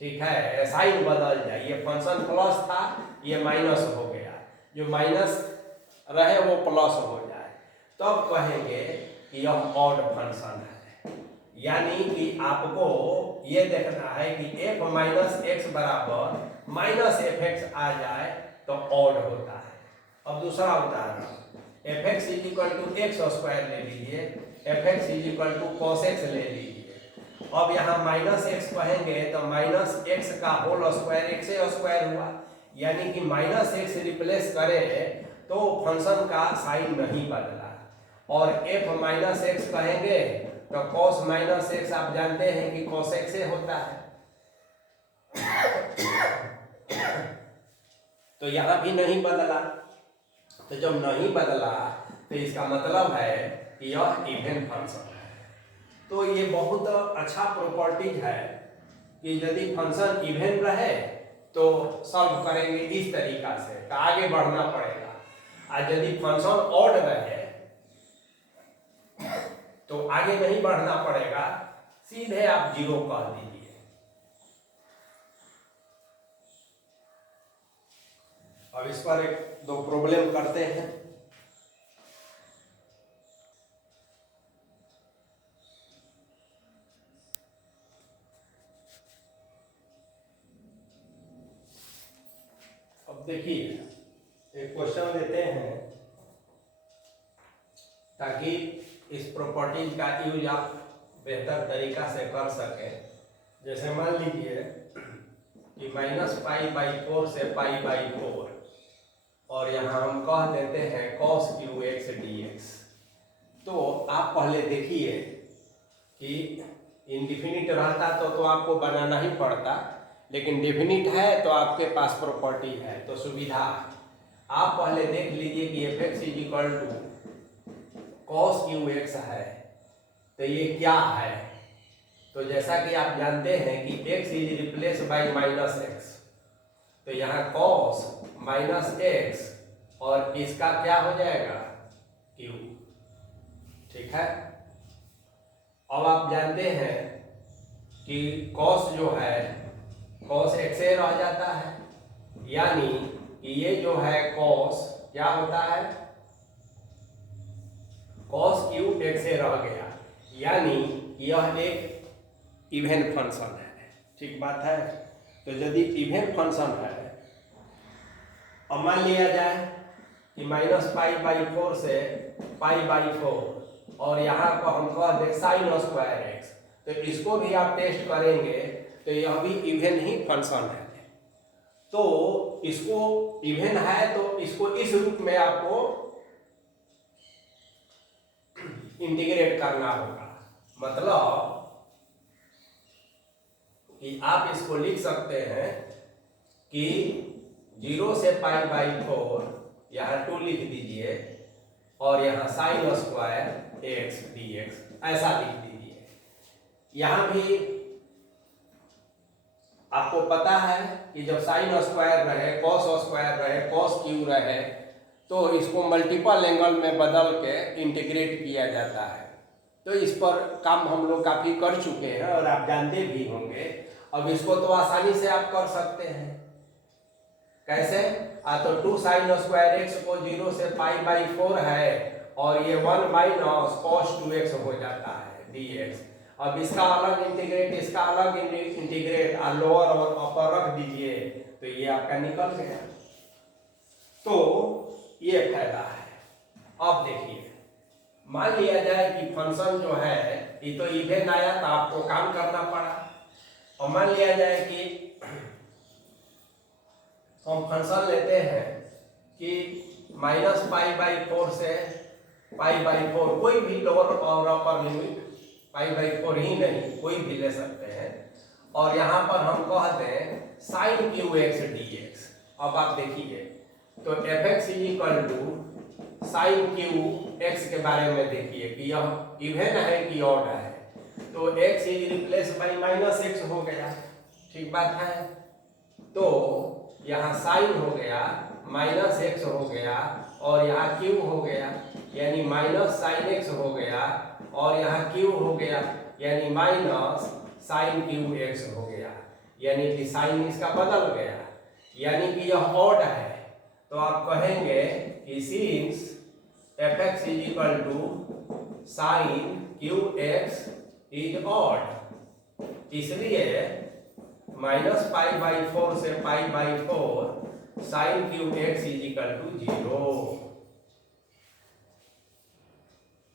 ठीक है, साइन बदल जाए, ये फंक्शन प्लस था ये माइनस हो गया, जो माइनस रहे वो प्लस हो जाए, तब कहेंगे कि यह ऑड फंक्शन है। यानी कि आपको ये देखना है कि f माइनस एक्स बराबर माइनस एफ एक्स आ जाए तो ऑड होता है। अब दूसरा उदाहरण, F X is equal to X square ले लीजिए, F X is equal to cos X ले लीजिए। अब यहाँ माइनस एक्स कहेंगे तो माइनस एक्स का होल स्क्वायर एक्स स्क्वायर हुआ, यानी कि माइनस एक्स रिप्लेस करें तो फंक्शन का साइन नहीं बदला। और एफ माइनस एक्स कहेंगे तो कॉस माइनस एक्स आप जानते हैं कि कॉस एक्स होता है, तो यहाँ भी नहीं बदला। तो जब नहीं बदला तो इसका मतलब है कि यह इवन फंक्शन है। तो ये बहुत अच्छा प्रॉपर्टीज है कि यदि फंक्शन इवन रहे तो सॉल्व करेंगे इस तरीका से, तो आगे बढ़ना पड़ेगा। और यदि फंक्शन ऑड रहे तो आगे नहीं बढ़ना पड़ेगा, सीधे आप 0 कह दीजिए। अब इस पर एक दो प्रॉब्लम करते हैं। अब देखिए एक क्वेश्चन देते हैं ताकि इस प्रॉपर्टीज का यूज आप बेहतर तरीका से कर सकें। जैसे मान लीजिए कि -π/4 से π/4 और यहाँ हम कह देते हैं cos qx dx। तो आप पहले देखिए कि इनडिफिनिट रहता तो आपको बनाना ही पड़ता, लेकिन डेफिनिट है तो आपके पास प्रॉपर्टी है तो सुविधा। आप पहले देख लीजिए कि fx = cos qx है, तो ये क्या है। तो जैसा कि आप जानते हैं कि x is replace by -x, तो यहाँ cos -x और इसका क्या हो जाएगा q। ठीक है। अब आप जानते हैं कि cos जो है cos x रह जाता है, यानी कि ये जो है cos क्या होता है cos qx रह गया, यानी यह एक इवन फंक्शन है। ठीक बात है। तो यदि इवन फंक्शन है, अब मान लिया जाए कि -π/4 से π/4 और यहाँ पर हम कह दें sin²x, तो इसको भी आप टेस्ट करेंगे तो यह भी इवन ही फंक्शन है। तो इसको इवन है तो इसको इस रूप में आपको इंटीग्रेट करना होगा। मतलब कि आप इसको लिख सकते हैं कि 0 से π/4 यहाँ 2 लिख दीजिए और यहाँ sin² dx ऐसा लिख दीजिए। यहाँ भी आपको पता है कि जब sin² रहे, cos² रहे, cos q रहे, तो इसको मल्टीपल एंगल में बदल के इंटीग्रेट किया जाता है। तो इस पर काम हम लोग काफ़ी कर चुके हैं और आप जानते भी होंगे। अब इसको तो आसानी से आप कर सकते हैं। कैसे? तो 2 sin² को 0 से π/4 है और ये 1 - cos 2x हो जाता है dx। अब इसका अलग इंटीग्रेट, इसका अलग इंटीग्रेट, लोअर और अपर रख दीजिए तो ये आपका निकल गया। तो ये फायदा है। अब देखिए, मान लिया जाए कि फंक्शन जो है ये तो इवन आया तो आपको काम करना पड़ा, और मान लिया जाए कि हम फंक्शन लेते हैं कि -π/4 से π/4, कोई भी लोअर और अपर लिमिट, π/4 ही नहीं कोई भी ले सकते हैं, और यहाँ पर हम कहते हैं sin qx dx। अब आप देखिए तो fx = sin qx के बारे में देखिए कि यह इवन है कि ऑड है। तो x is replace by -x हो गया। ठीक बात है। तो यहाँ sin हो गया, -x हो गया और यहाँ q हो गया, यानी -sin x हो गया और यहाँ q हो गया, यानी -sin qx हो गया, यानी कि साइन इसका बदल गया, यानी कि यह ऑड है। तो आप कहेंगे कि since fx = sin qx is odd, इसलिए -π/4 से π/4 sin qx = 0।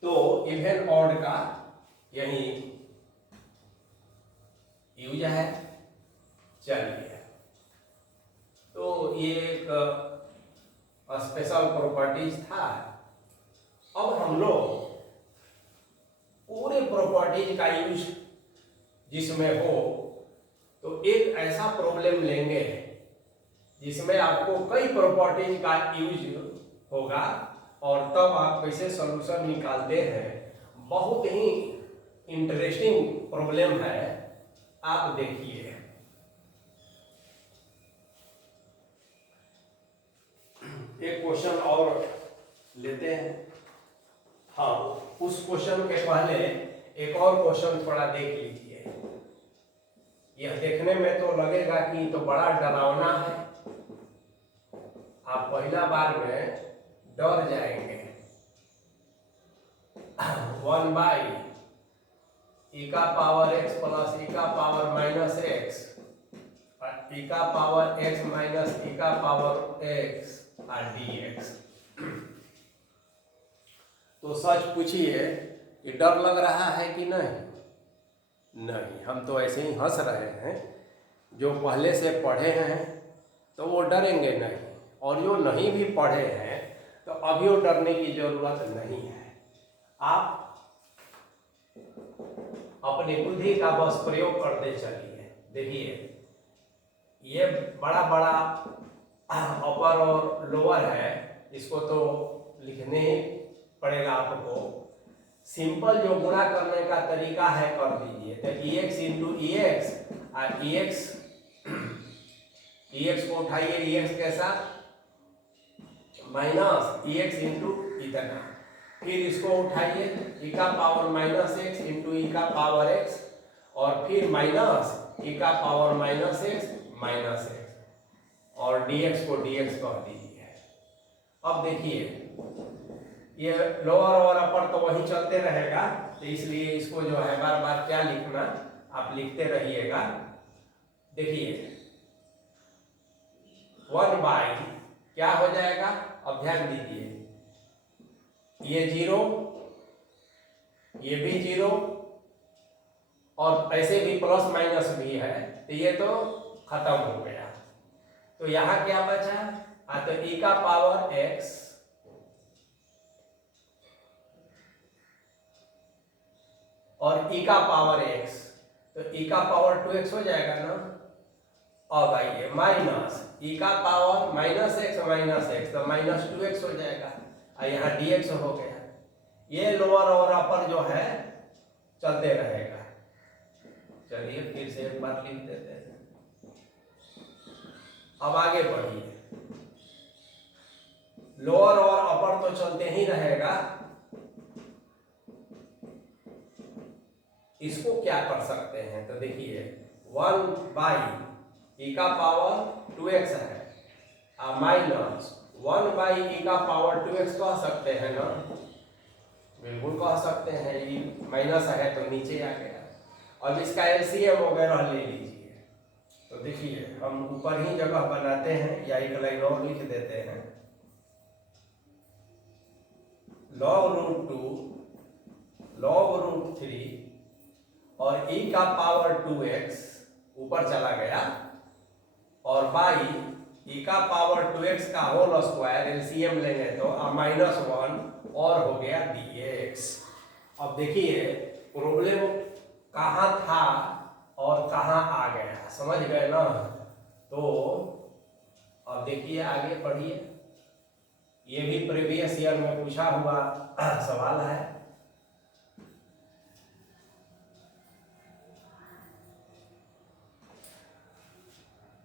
तो इवन ऑड का यही यूज है। चलिए, तो ये एक स्पेशल प्रॉपर्टीज था। अब हम लोग पूरे प्रॉपर्टीज का यूज जिसमें हो, तो एक ऐसा प्रॉब्लम लेंगे जिसमें आपको कई प्रॉपर्टीज का यूज होगा और तब आप कैसे सॉल्यूशन निकालते हैं। बहुत ही इंटरेस्टिंग प्रॉब्लम है, आप देखिए। एक क्वेश्चन और लेते हैं। हाँ, उस क्वेश्चन के पहले एक और क्वेश्चन थोड़ा देख लीजिए। यह देखने में तो लगेगा कि तो बड़ा डरावना है, आप पहला बार में डर जाएंगे। 1 बाई ई का पावर x प्लस ई का पावर माइनस x और ई का पावर x माइनस ई का पावर x और dx। तो सच पूछिए कि डर लग रहा है कि नहीं? नहीं, हम तो ऐसे ही हंस रहे हैं। जो पहले से पढ़े हैं तो वो डरेंगे नहीं, और जो नहीं भी पढ़े हैं तो अभी वो डरने की जरूरत नहीं है। आप अपनी बुद्धि का बस प्रयोग करते चलिए। देखिए, ये बड़ा बड़ा अपर और लोअर है, इसको तो लिखने ही पड़ेगा आपको। सिंपल जो गुणा करने का तरीका है कर दीजिए। तो EX इंटू EX और EX को उठाइए EX के साथ माइनस EX इंटू इतना, फिर इसको उठाइए ई का पावर माइनस x इंटू ई का पावर x और फिर माइनस ई का पावर माइनस x और dx को dx कह दीजिए। अब देखिए, ये लोअर और अपर तो वही चलते रहेगा, तो इसलिए इसको जो है बार बार क्या लिखना, आप लिखते रहिएगा। देखिए 1 बाई क्या हो जाएगा, अब ध्यान दीजिए, ये 0, ये भी 0 और ऐसे भी प्लस माइनस भी है, तो ये तो खत्म हो गया। तो यहां क्या बचा, तो ई का पावर x और ई का पावर x, तो ई का पावर 2x हो जाएगा ना। अब आइए माइनस ई का पावर माइनस x तो माइनस 2x हो जाएगा, और यहाँ dx हो गया। ये लोअर और अपर जो है चलते रहेगा। चलिए फिर से एक बार लिख देते हैं। अब आगे बढ़िए, लोअर और अपर तो चलते ही रहेगा। इसको क्या कर सकते हैं, तो देखिए 1 बाई ई का पावर 2x है माइनस 1 बाई ई का पावर 2x कह सकते हैं ना, बिल्कुल कह सकते हैं। ये माइनस है तो नीचे आ गया। अब इसका एलसीएम वगैरह ले लीजिए। तो देखिए, हम ऊपर ही जगह बनाते हैं या एक लाइन और लिख देते हैं। log रूट 2 log रूट 3 और e का पावर 2x ऊपर चला गया, और बाई e का पावर 2x का होल स्क्वायर एलसीएम लेंगे तो माइनस 1 और हो गया dx। अब देखिए प्रॉब्लम कहाँ था और कहाँ आ गया, समझ गए ना। तो अब देखिए आगे पढ़िए, ये भी प्रीवियस ईयर में पूछा हुआ सवाल है।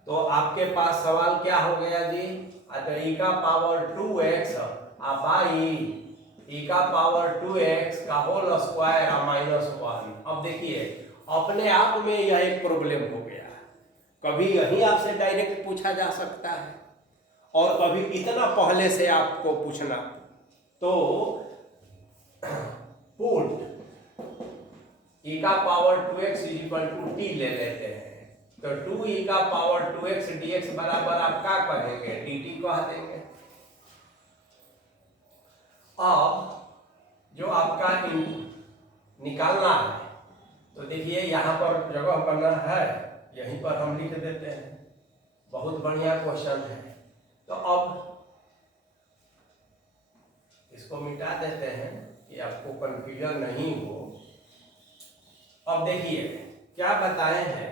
तो आपके पास सवाल क्या हो गया जी, तो ई का पावर 2x बाई ई का पावर 2x का होल स्क्वायर माइनस 1। अब देखिए अपने आप में यह एक प्रॉब्लम हो गया। कभी यही आपसे डायरेक्ट पूछा जा सकता है और कभी इतना पहले से आपको पूछना। तो पुट ई का power 2x equal to t ले लेते हैं, तो 2e का पावर 2x dx बराबर आप क्या कहेंगे, dt कह देंगे। अब जो आपका निकालना है, तो देखिए यहाँ पर जगह बना है, यहीं पर हम लिख देते हैं। बहुत बढ़िया क्वेश्चन है। तो अब इसको मिटा देते हैं कि आपको कंफ्यूजन नहीं हो। अब देखिए क्या बताए हैं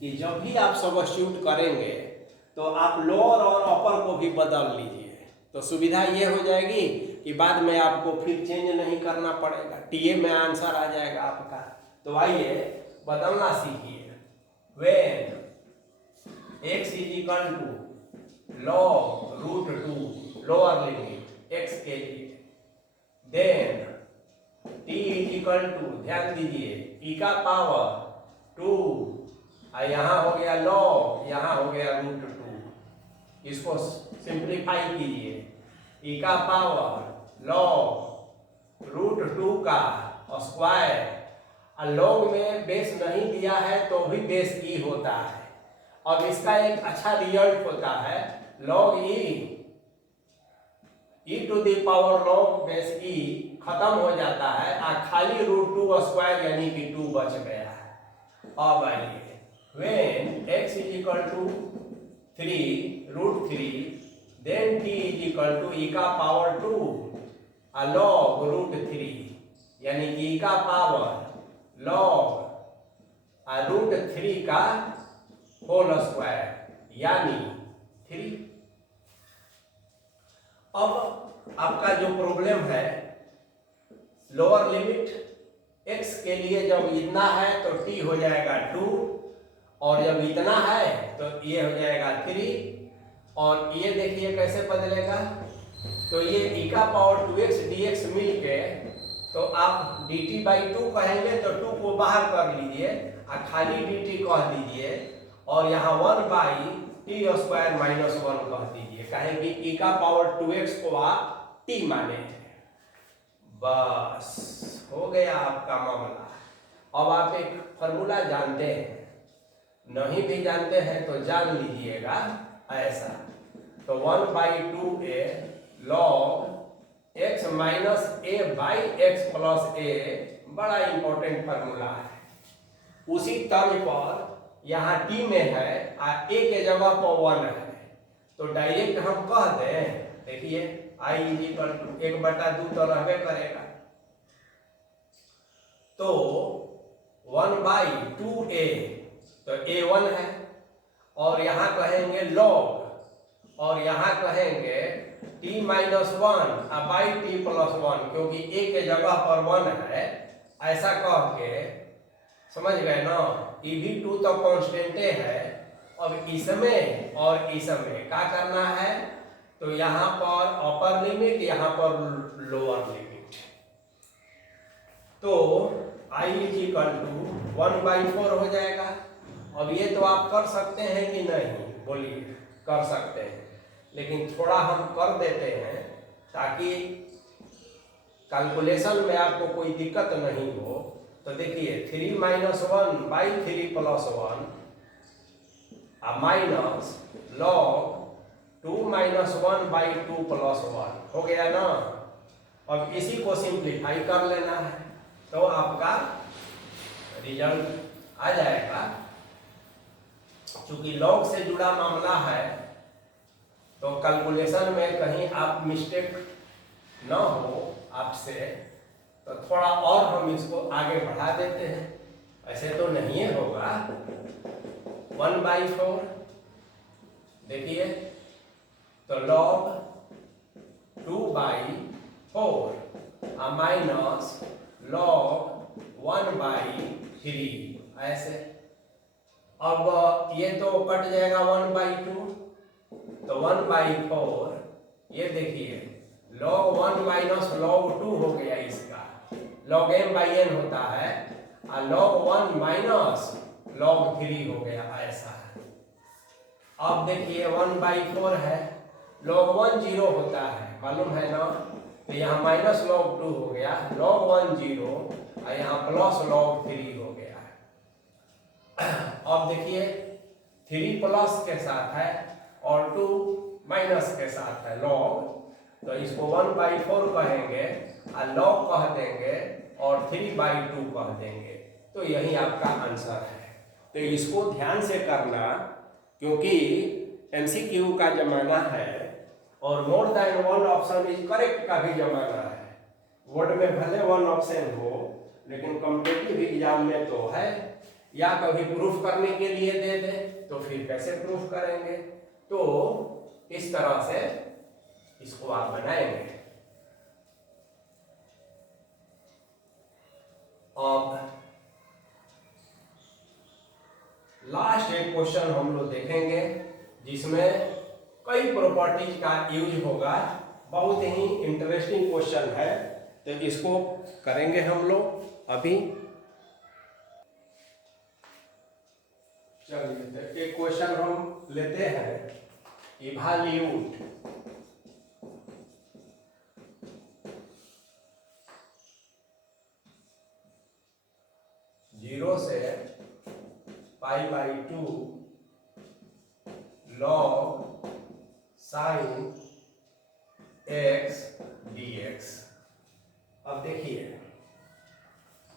कि जब भी आप सब्स्टिट्यूट करेंगे तो आप लोअर और अपर को भी बदल लीजिए, तो सुविधा ये हो जाएगी कि बाद में आपको फिर चेंज नहीं करना पड़ेगा, टीए में आंसर आ जाएगा आपका। तो आइए बदलना सीखिए। When x is equal to log root 2 lower limit x के लिए, then t is equal to, ध्यान दीजिए, e का पावर 2, और यहाँ हो गया log, यहाँ हो गया √2। इसको सिंप्लीफाई कीजिए, e का पावर log √2 का स्क्वायर, और log में बेस नहीं दिया है तो भी बेस e होता है। अब इसका एक अच्छा रिजल्ट होता है log e to the power log base e खत्म हो जाता है, और खाली √2 स्क्वायर यानी कि 2 बच गया है। अब आइए, when x is equal to 3 √3, then t is equal to e का पावर 2 log √3, यानी कि e का पावर log √3 का होल स्क्वायर यानी 3। अब आपका जो प्रॉब्लम है, लोअर लिमिट x के लिए जब इतना है तो t हो जाएगा 2, और जब इतना है तो ये हो जाएगा 3, और ये देखिए कैसे बदलेगा, तो ये e का पावर 2x dx मिल के, तो आप dt/2 कहेंगे तो 2 को बाहर कर लीजिए और खाली dt कह दीजिए, और यहाँ 1/t² -1 कह दीजिए, कहेंगे e का पावर 2x को आप t माने। बस हो गया आपका मामला। अब आप एक फॉर्मूला जानते हैं, नहीं भी जानते हैं तो जान लीजिएगा ऐसा, तो 1/2a log x minus a/x plus a बड़ा इंपॉर्टेंट फार्मूला है। उसी तर्ज पर यहाँ t में है और a के जगह पर 1 है, तो डायरेक्ट हम कह दें, देखिए i इक्वल टू 1/2 तो रहबे करेगा, तो 1/2a, तो a 1 है, और यहाँ कहेंगे log, और यहाँ कहेंगे t -1 t + 1, क्योंकि a के जगह पर 1 है, ऐसा कह के समझ गए ना। e भी 2 तो कांस्टेंटे है। अब इसमें और इसमें क्या करना है, तो यहाँ पर अपर लिमिट, यहाँ पर लोअर लिमिट, तो i = 1/4 हो जाएगा। अब ये तो आप कर सकते हैं कि नहीं, बोलिए, कर सकते हैं, लेकिन थोड़ा हम कर देते हैं ताकि कैलकुलेशन में आपको कोई दिक्कत नहीं हो। तो देखिए 3 - 1/3 + 1 माइनस log 2 - 1/2 + 1 हो गया ना। अब इसी को सिंप्लीफाई कर लेना है, तो आपका रिजल्ट आ जाएगा। चूंकि log से जुड़ा मामला है तो कैलकुलेशन में कहीं आप मिस्टेक न हो आपसे, तो थोड़ा और हम इसको आगे बढ़ा देते हैं, ऐसे तो नहीं होगा। 1/4 देखिए, तो log 2/4 माइनस log 1/3 ऐसे। अब ये तो कट जाएगा 1/2, तो 1/4, ये देखिए log 1 माइनस log 2 हो गया, इसका log m/n होता है, और log 1 माइनस log 3 हो गया, ऐसा है। अब देखिए 1/4 है, log 1 0 होता है, मालूम है ना, तो यहाँ माइनस log 2 हो गया, log 1 0, और यहाँ प्लस log 3 हो गया है। अब देखिए 3 प्लस के साथ है और 2 माइनस के साथ है log, तो इसको 1/4 कहेंगे और log कह देंगे और 3/2 कह देंगे, तो यही आपका आंसर है। तो इसको ध्यान से करना, क्योंकि MCQ का जमाना है और more than 1 option is correct का भी जमाना है। वर्ड में भले 1 ऑप्शन हो, लेकिन कॉम्पिटिटिव एग्जाम में तो है, या कभी प्रूफ करने के लिए दे दे तो फिर कैसे प्रूफ करेंगे। तो इस तरह से इसको आप बनाएंगे। अब लास्ट एक क्वेश्चन हम लोग देखेंगे जिसमें कई प्रॉपर्टीज का यूज होगा। बहुत ही इंटरेस्टिंग क्वेश्चन है, तो इसको करेंगे हम लोग अभी। चलिए तो एक क्वेश्चन हम लेते हैं, इवैल्यूएट 0 से π/2 log sin x dx। अब देखिए,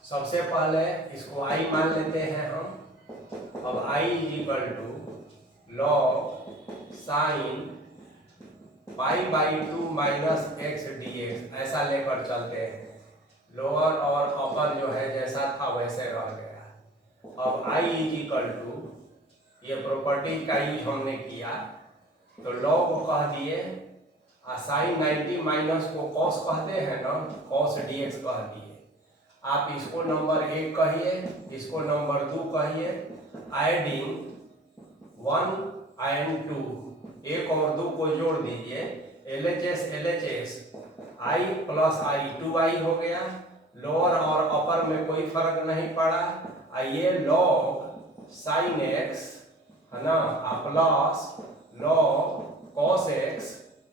सबसे पहले इसको i मान लेते हैं हम। अब i = log sin π/2 minus x dx ऐसा लेकर चलते हैं। लोअर और अपर जो है जैसा था वैसे रह गया। अब i = ये प्रॉपर्टी का यूज हमने किया, तो log को कह दिए, साइन 90 माइनस को cos कहते हैं ना, cos dx कह दिए। आप इसको नंबर 1 कहिए, इसको नंबर 2 कहिए। एडिंग 1 and 2, 1 और 2 को जोड़ दीजिए, LHS LHS i plus i 2i हो गया। लोअर और अपर में कोई फर्क नहीं पड़ा। ये log sin x है ना, प्लस log cos x,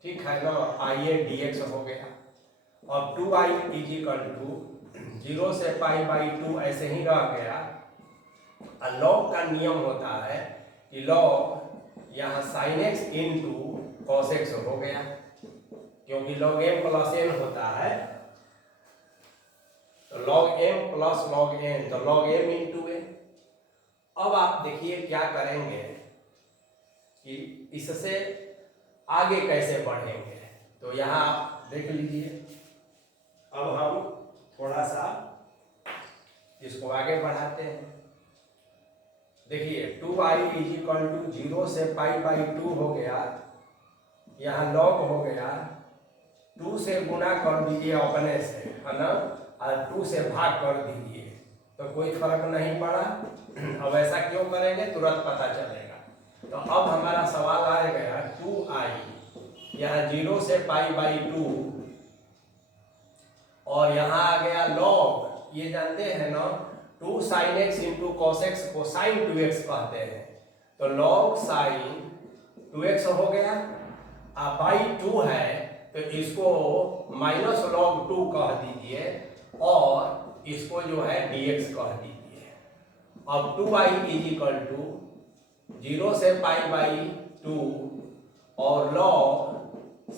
ठीक है ना, आइए dx हो गया। अब 2i = 0 से π/2 ऐसे ही रह गया। log का नियम होता है कि log यहाँ sin x into cos x हो गया, क्योंकि log m प्लस n होता है, तो log m plus log n, तो log m इंटू n। अब आप देखिए क्या करेंगे कि इससे आगे कैसे बढ़ेंगे, तो यहाँ आप देख लीजिए। अब हम थोड़ा सा इसको आगे बढ़ाते हैं। देखिए 2i = 0 से π/2 हो गया, यहाँ log हो गया, 2 से गुना कर दीजिए अपने से, है ना, और 2 से भाग कर दीजिए, तो कोई फर्क नहीं पड़ा। अब ऐसा क्यों करेंगे, तुरंत पता चलेगा। तो अब हमारा सवाल आ गया 2i, यहाँ 0 से π/2, और यहाँ आ गया log, ये जानते हैं ना, 2 sin x into cos x को sin 2x कहते हैं, तो log sin 2x हो गया। अब बाई 2 है तो इसको माइनस log 2 कह दीजिए, और इसको जो है dx कह दीजिए। अब 2i = 0 से π/2 और log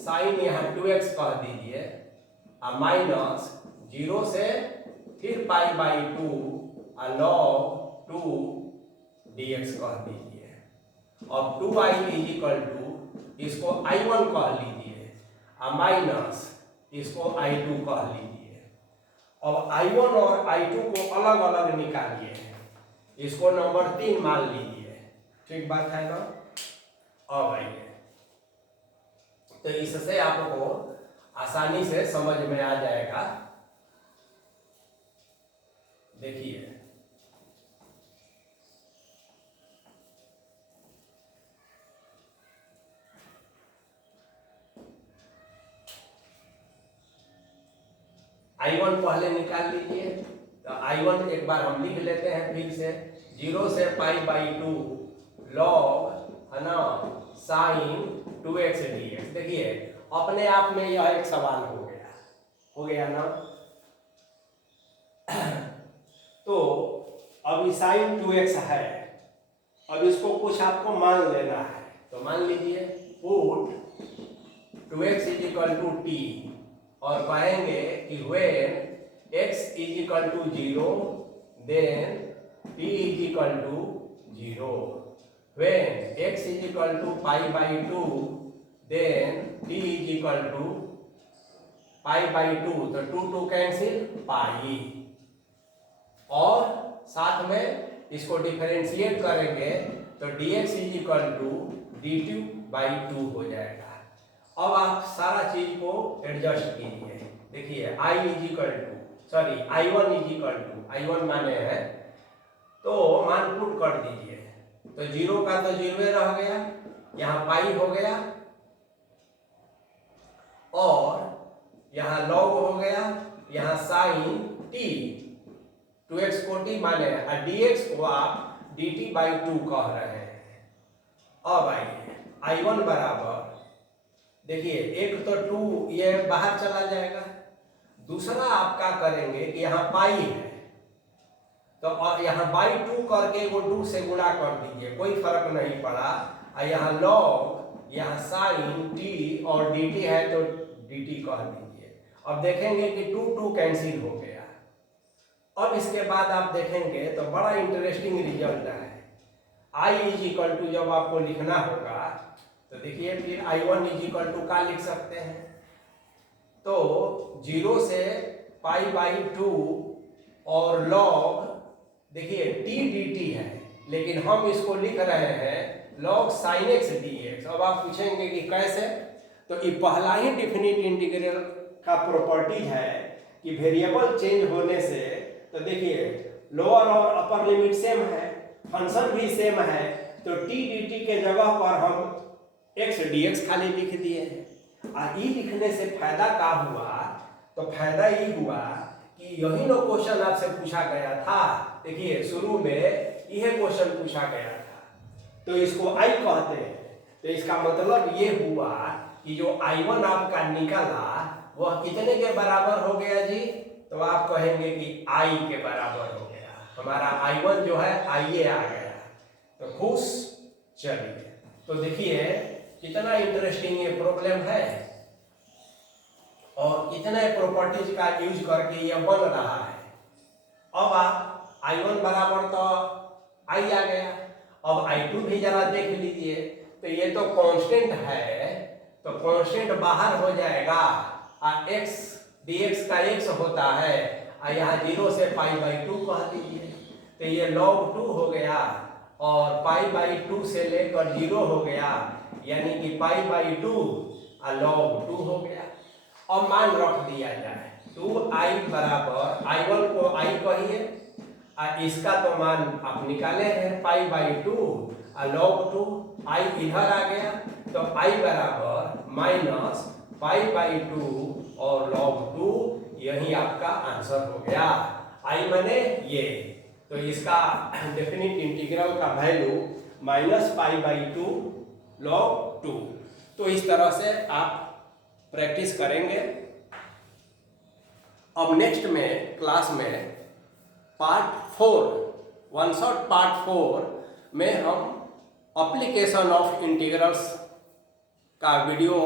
sin यहाँ 2x कह दीजिए, माइनस 0 से फिर π/2 log 2 dx कह दीजिए। अब 2i = इसको i1 कह लीजिए, माइनस इसको i2 कह लीजिए। अब i1 और i2 को अलग अलग निकालिए, इसको नंबर 3 मान लीजिए, ठीक बात है ना। अब आइए, तो इससे आपको आसानी से समझ में आ जाएगा। देखिए i1 पहले निकाल लीजिए, तो i1 एक बार हम लिख लेते हैं फिर से। 0 से π/2 log, है ना, sin 2x dx। देखिए अपने आप में यह एक सवाल हो गया ना। तो अभी sin 2x है, अब इसको कुछ आपको मान लेना है, तो मान लीजिए पुट 2x = t, और कहेंगे कि when x = 0 then t = 0, when x = π/2 then t = π/2, तो 2 कैंसिल पाई, और साथ में इसको डिफरेंशिएट करेंगे तो dx = dt/2 हो जाएगा। अब आप सारा चीज को एडजस्ट कीजिए। देखिए i1 माने हैं, तो मान पुट कर दीजिए, तो 0 का तो 0 रह गया, यहाँ पाई हो गया, और यहाँ log हो गया, यहाँ साइन टी, 2x को t माने और dx को आप dt/2 कह रहे हैं। अब आइए I1 बराबर, देखिए एक तो 2 ये बाहर चला जाएगा, दूसरा आप क्या करेंगे कि यहाँ पाई है तो और यहाँ बाई 2 करके वो 2 से गुणा कर दीजिए, कोई फर्क नहीं पड़ा। और यहाँ लॉग, यहाँ साइन टी और dt है तो dt कह दीजिए। अब देखेंगे कि 2 कैंसिल हो गया। अब इसके बाद आप देखेंगे तो बड़ा इंटरेस्टिंग रिजल्ट है। I इज इक्वल टू जब आपको लिखना होगा तो देखिए फिर I1 इज इक्वल टू का लिख सकते हैं, तो 0 से π/2 और लॉग, देखिए t dt है लेकिन हम इसको लिख रहे हैं log sin x dx। अब आप पूछेंगे कि कैसे, तो ये पहला ही डेफिनिट इंटीग्रल का प्रॉपर्टी है कि वेरिएबल चेंज होने से, तो देखिए लोअर और अपर लिमिट सेम है, फंक्शन भी सेम है, तो t dt के जगह पर हम x dx खाली लिख दिए हैं। और ई लिखने से फायदा क्या हुआ, तो फायदा ये हुआ कि यही नो क्वेश्चन आपसे पूछा गया था। देखिए शुरू में यह क्वेश्चन पूछा गया था, तो इसको I कहते हैं। तो इसका मतलब ये हुआ कि जो I1 आपका निकला वह कितने के बराबर हो गया जी, तो आप कहेंगे कि I के बराबर हो गया। हमारा I1 जो है IA आ गया, तो खुश। चलिए तो देखिए कितना इंटरेस्टिंग ये प्रॉब्लम है और कितने प्रॉपर्टीज का यूज करके ये बन रहा है। अब आप I1 बराबर तो I आ गया, अब I2 भी जरा देख लीजिए, तो ये तो कांस्टेंट है, तो कांस्टेंट बाहर हो जाएगा और x dx का x होता है और यहाँ 0 से π/2 कह दीजिए, तो ये log 2 हो गया और π/2 से लेकर 0 हो गया, यानी कि π/2 और log 2 हो गया। अब मान रख दिया जाए 2i बराबर, I1 को I कहिए और इसका तो मान आप निकाले हैं π/2 और log 2, I इधर आ गया तो I बराबर माइनस π/2 और log 2, यही आपका आंसर हो गया। I माने ये, तो इसका डेफिनिट इंटीग्रल का वैल्यू -π/2 log 2। तो इस तरह से आप प्रैक्टिस करेंगे। अब नेक्स्ट में क्लास में पार्ट 4, वन शॉट पार्ट 4 में हम एप्लीकेशन ऑफ इंटीग्रल्स का वीडियो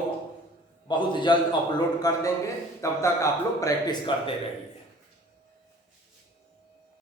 बहुत जल्द अपलोड कर देंगे। तब तक आप लोग प्रैक्टिस करते रहिए।